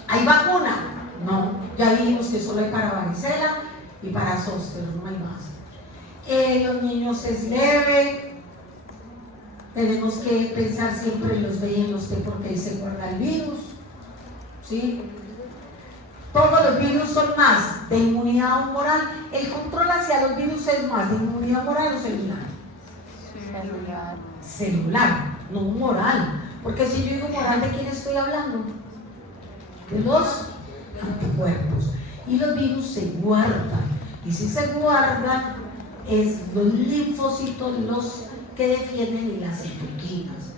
¿Hay vacuna? No, ya dijimos que solo hay para varicela y para zóster, no hay más. Los niños es leve, tenemos que pensar siempre en los B y en los T porque ahí se guarda el virus, ¿sí? Todos los virus son más de inmunidad humoral. El control hacia los virus es más de inmunidad humoral o celular. Celular, no humoral. Porque si yo digo humoral, ¿de quién estoy hablando? De los anticuerpos. Y los virus se guardan. Y si se guardan, es los linfocitos los que defienden y las citoquinas.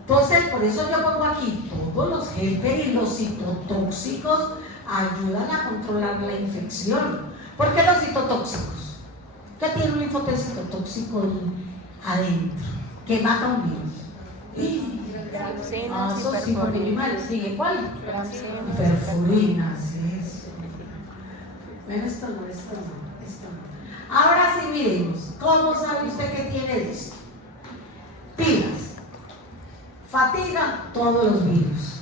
Entonces, por eso yo pongo aquí, todos los helper y los citotóxicos ayudan a controlar la infección. ¿Por qué los citotóxicos? ¿Qué tiene un linfote citotóxico adentro? Que mata un virus. Eso sí, porque mi madre sigue, ¿cuál? Perfurinas, eso. Bueno, esto no. Ahora sí, miremos. ¿Cómo sabe usted que tiene esto? Pilas. Fatiga, todos los virus.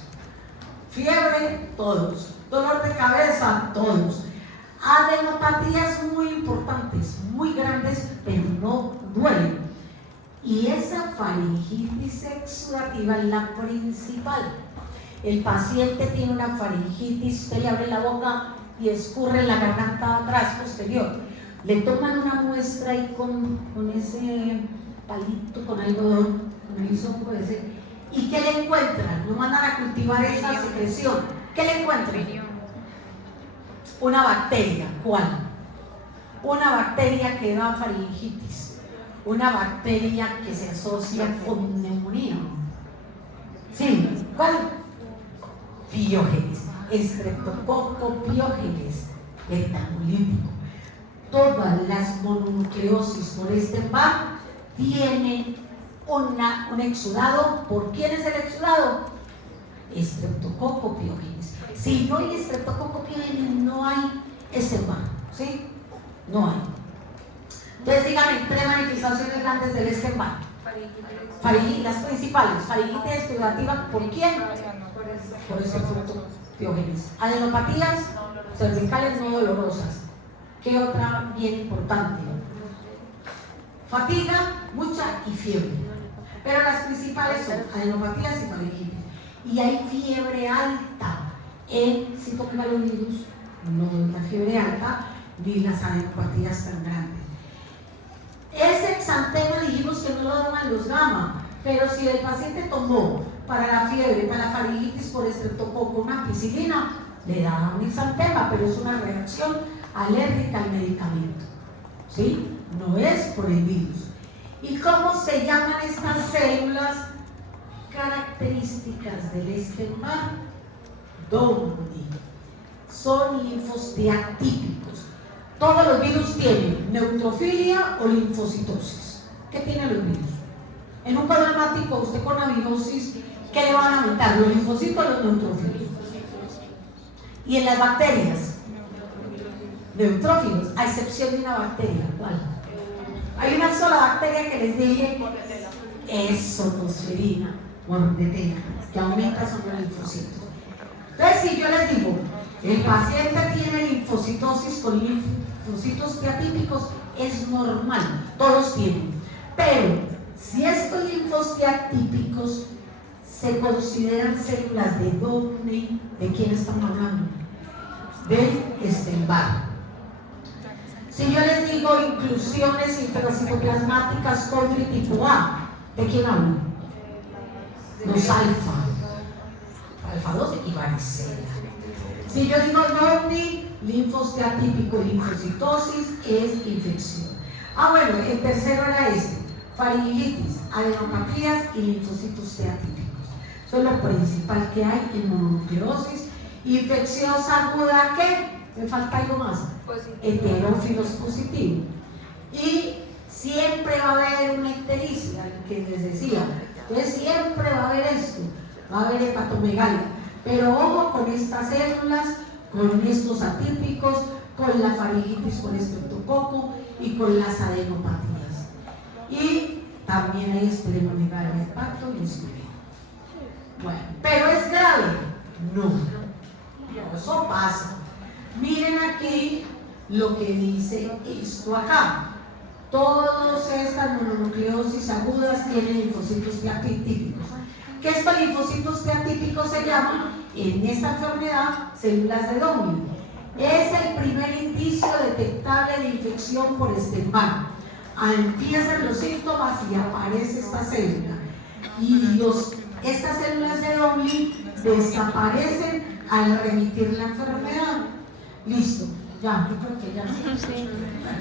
Fiebre, todos. Dolor de cabeza, todos. Adenopatías muy importantes, muy grandes, pero no duelen. Y esa faringitis exudativa es la principal. El paciente tiene una faringitis, usted le abre la boca y escurre en la garganta atrás, posterior. Le toman una muestra y con ese palito, con algodón, con el hisopo ese, ¿y qué le encuentran? Lo mandan a cultivar esa secreción. ¿Qué le encuentran? Una bacteria. ¿Cuál? Una bacteria que da faringitis. Una bacteria que se asocia con neumonía. ¿Sí? ¿Cuál? Piógenes. Streptococo piógenes. Beta-hemolítico. Todas las mononucleosis por este par tienen un exudado. ¿Por quién es el exudado? Streptococo piógenes. Si no hay Streptococo piógenes, no hay par, ¿sí? No hay. Entonces díganme, 3 manifestaciones grandes del par. Las principales, faringitis exudativa, ¿por quién? Por Streptococo piógenes. Adenopatías cervicales no dolorosas. ¿Qué otra bien importante? Fatiga, mucha y fiebre. Pero las principales son adenopatías y faringitis. Y hay fiebre alta en citomegalovirus, no la fiebre alta ni las adenopatías tan grandes. Ese exantema dijimos que no lo daban los gamma, pero si el paciente tomó para la fiebre, para la faringitis por estreptococo una ampicilina, le daban un exantema, pero es una reacción alérgica al medicamento, ¿sí? No es por el virus. ¿Y cómo se llaman estas células características del Epstein-Barr? Downey. Son linfos T atípicos. Todos los virus tienen neutrofilia o linfocitosis. ¿Qué tienen los virus? En un cuadro hemático, usted con avirosis, ¿qué le van a aumentar? ¿Los linfocitos o los neutrófilos? Y en las bacterias, neutrófilos, a excepción de una bacteria. ¿Cuál? Hay una sola bacteria que les dije, esotosferina, Bordetella, que aumenta son los linfocitos. Entonces, si yo les digo, el paciente tiene linfocitosis con linfocitos T atípicos, es normal, todos tienen. Pero, si estos linfos T atípicos se consideran células de Downey, ¿de quién estamos hablando? Del Epstein-Barr. Si yo les digo inclusiones intracitoplasmáticas Codri tipo A, ¿de quién hablo? Los alfa 2 y varicela. Si yo digo Downey, linfos T atípico, linfocitosis, es infección. Bueno, el tercero era faringitis, adenopatías y linfocitos T atípicos. Eso es lo principal que hay en mononucleosis. Infecciosa aguda, ¿qué? Me falta algo más. Heterófilos positivos. Y siempre va a haber una ictericia, que les decía. Entonces siempre va a haber esto, va a haber hepatomegalia. Pero ojo con estas células, con estos atípicos, con la faringitis por estreptococo y con las adenopatías. Y también hay esplenomegalia hepato y espleno. Bueno, ¿pero es grave? No. Eso pasa. Miren aquí lo que dice esto acá. Todas estas mononucleosis agudas tienen linfocitos T atípicos. ¿Qué estos linfocitos T atípicos se llaman? En esta enfermedad, células de Downey. Es el primer indicio detectable de infección por Epstein-Barr. Empiezan los síntomas y aparece esta célula. Y estas células de Downey desaparecen al remitir la enfermedad. Listo, ya, yo creo que ya.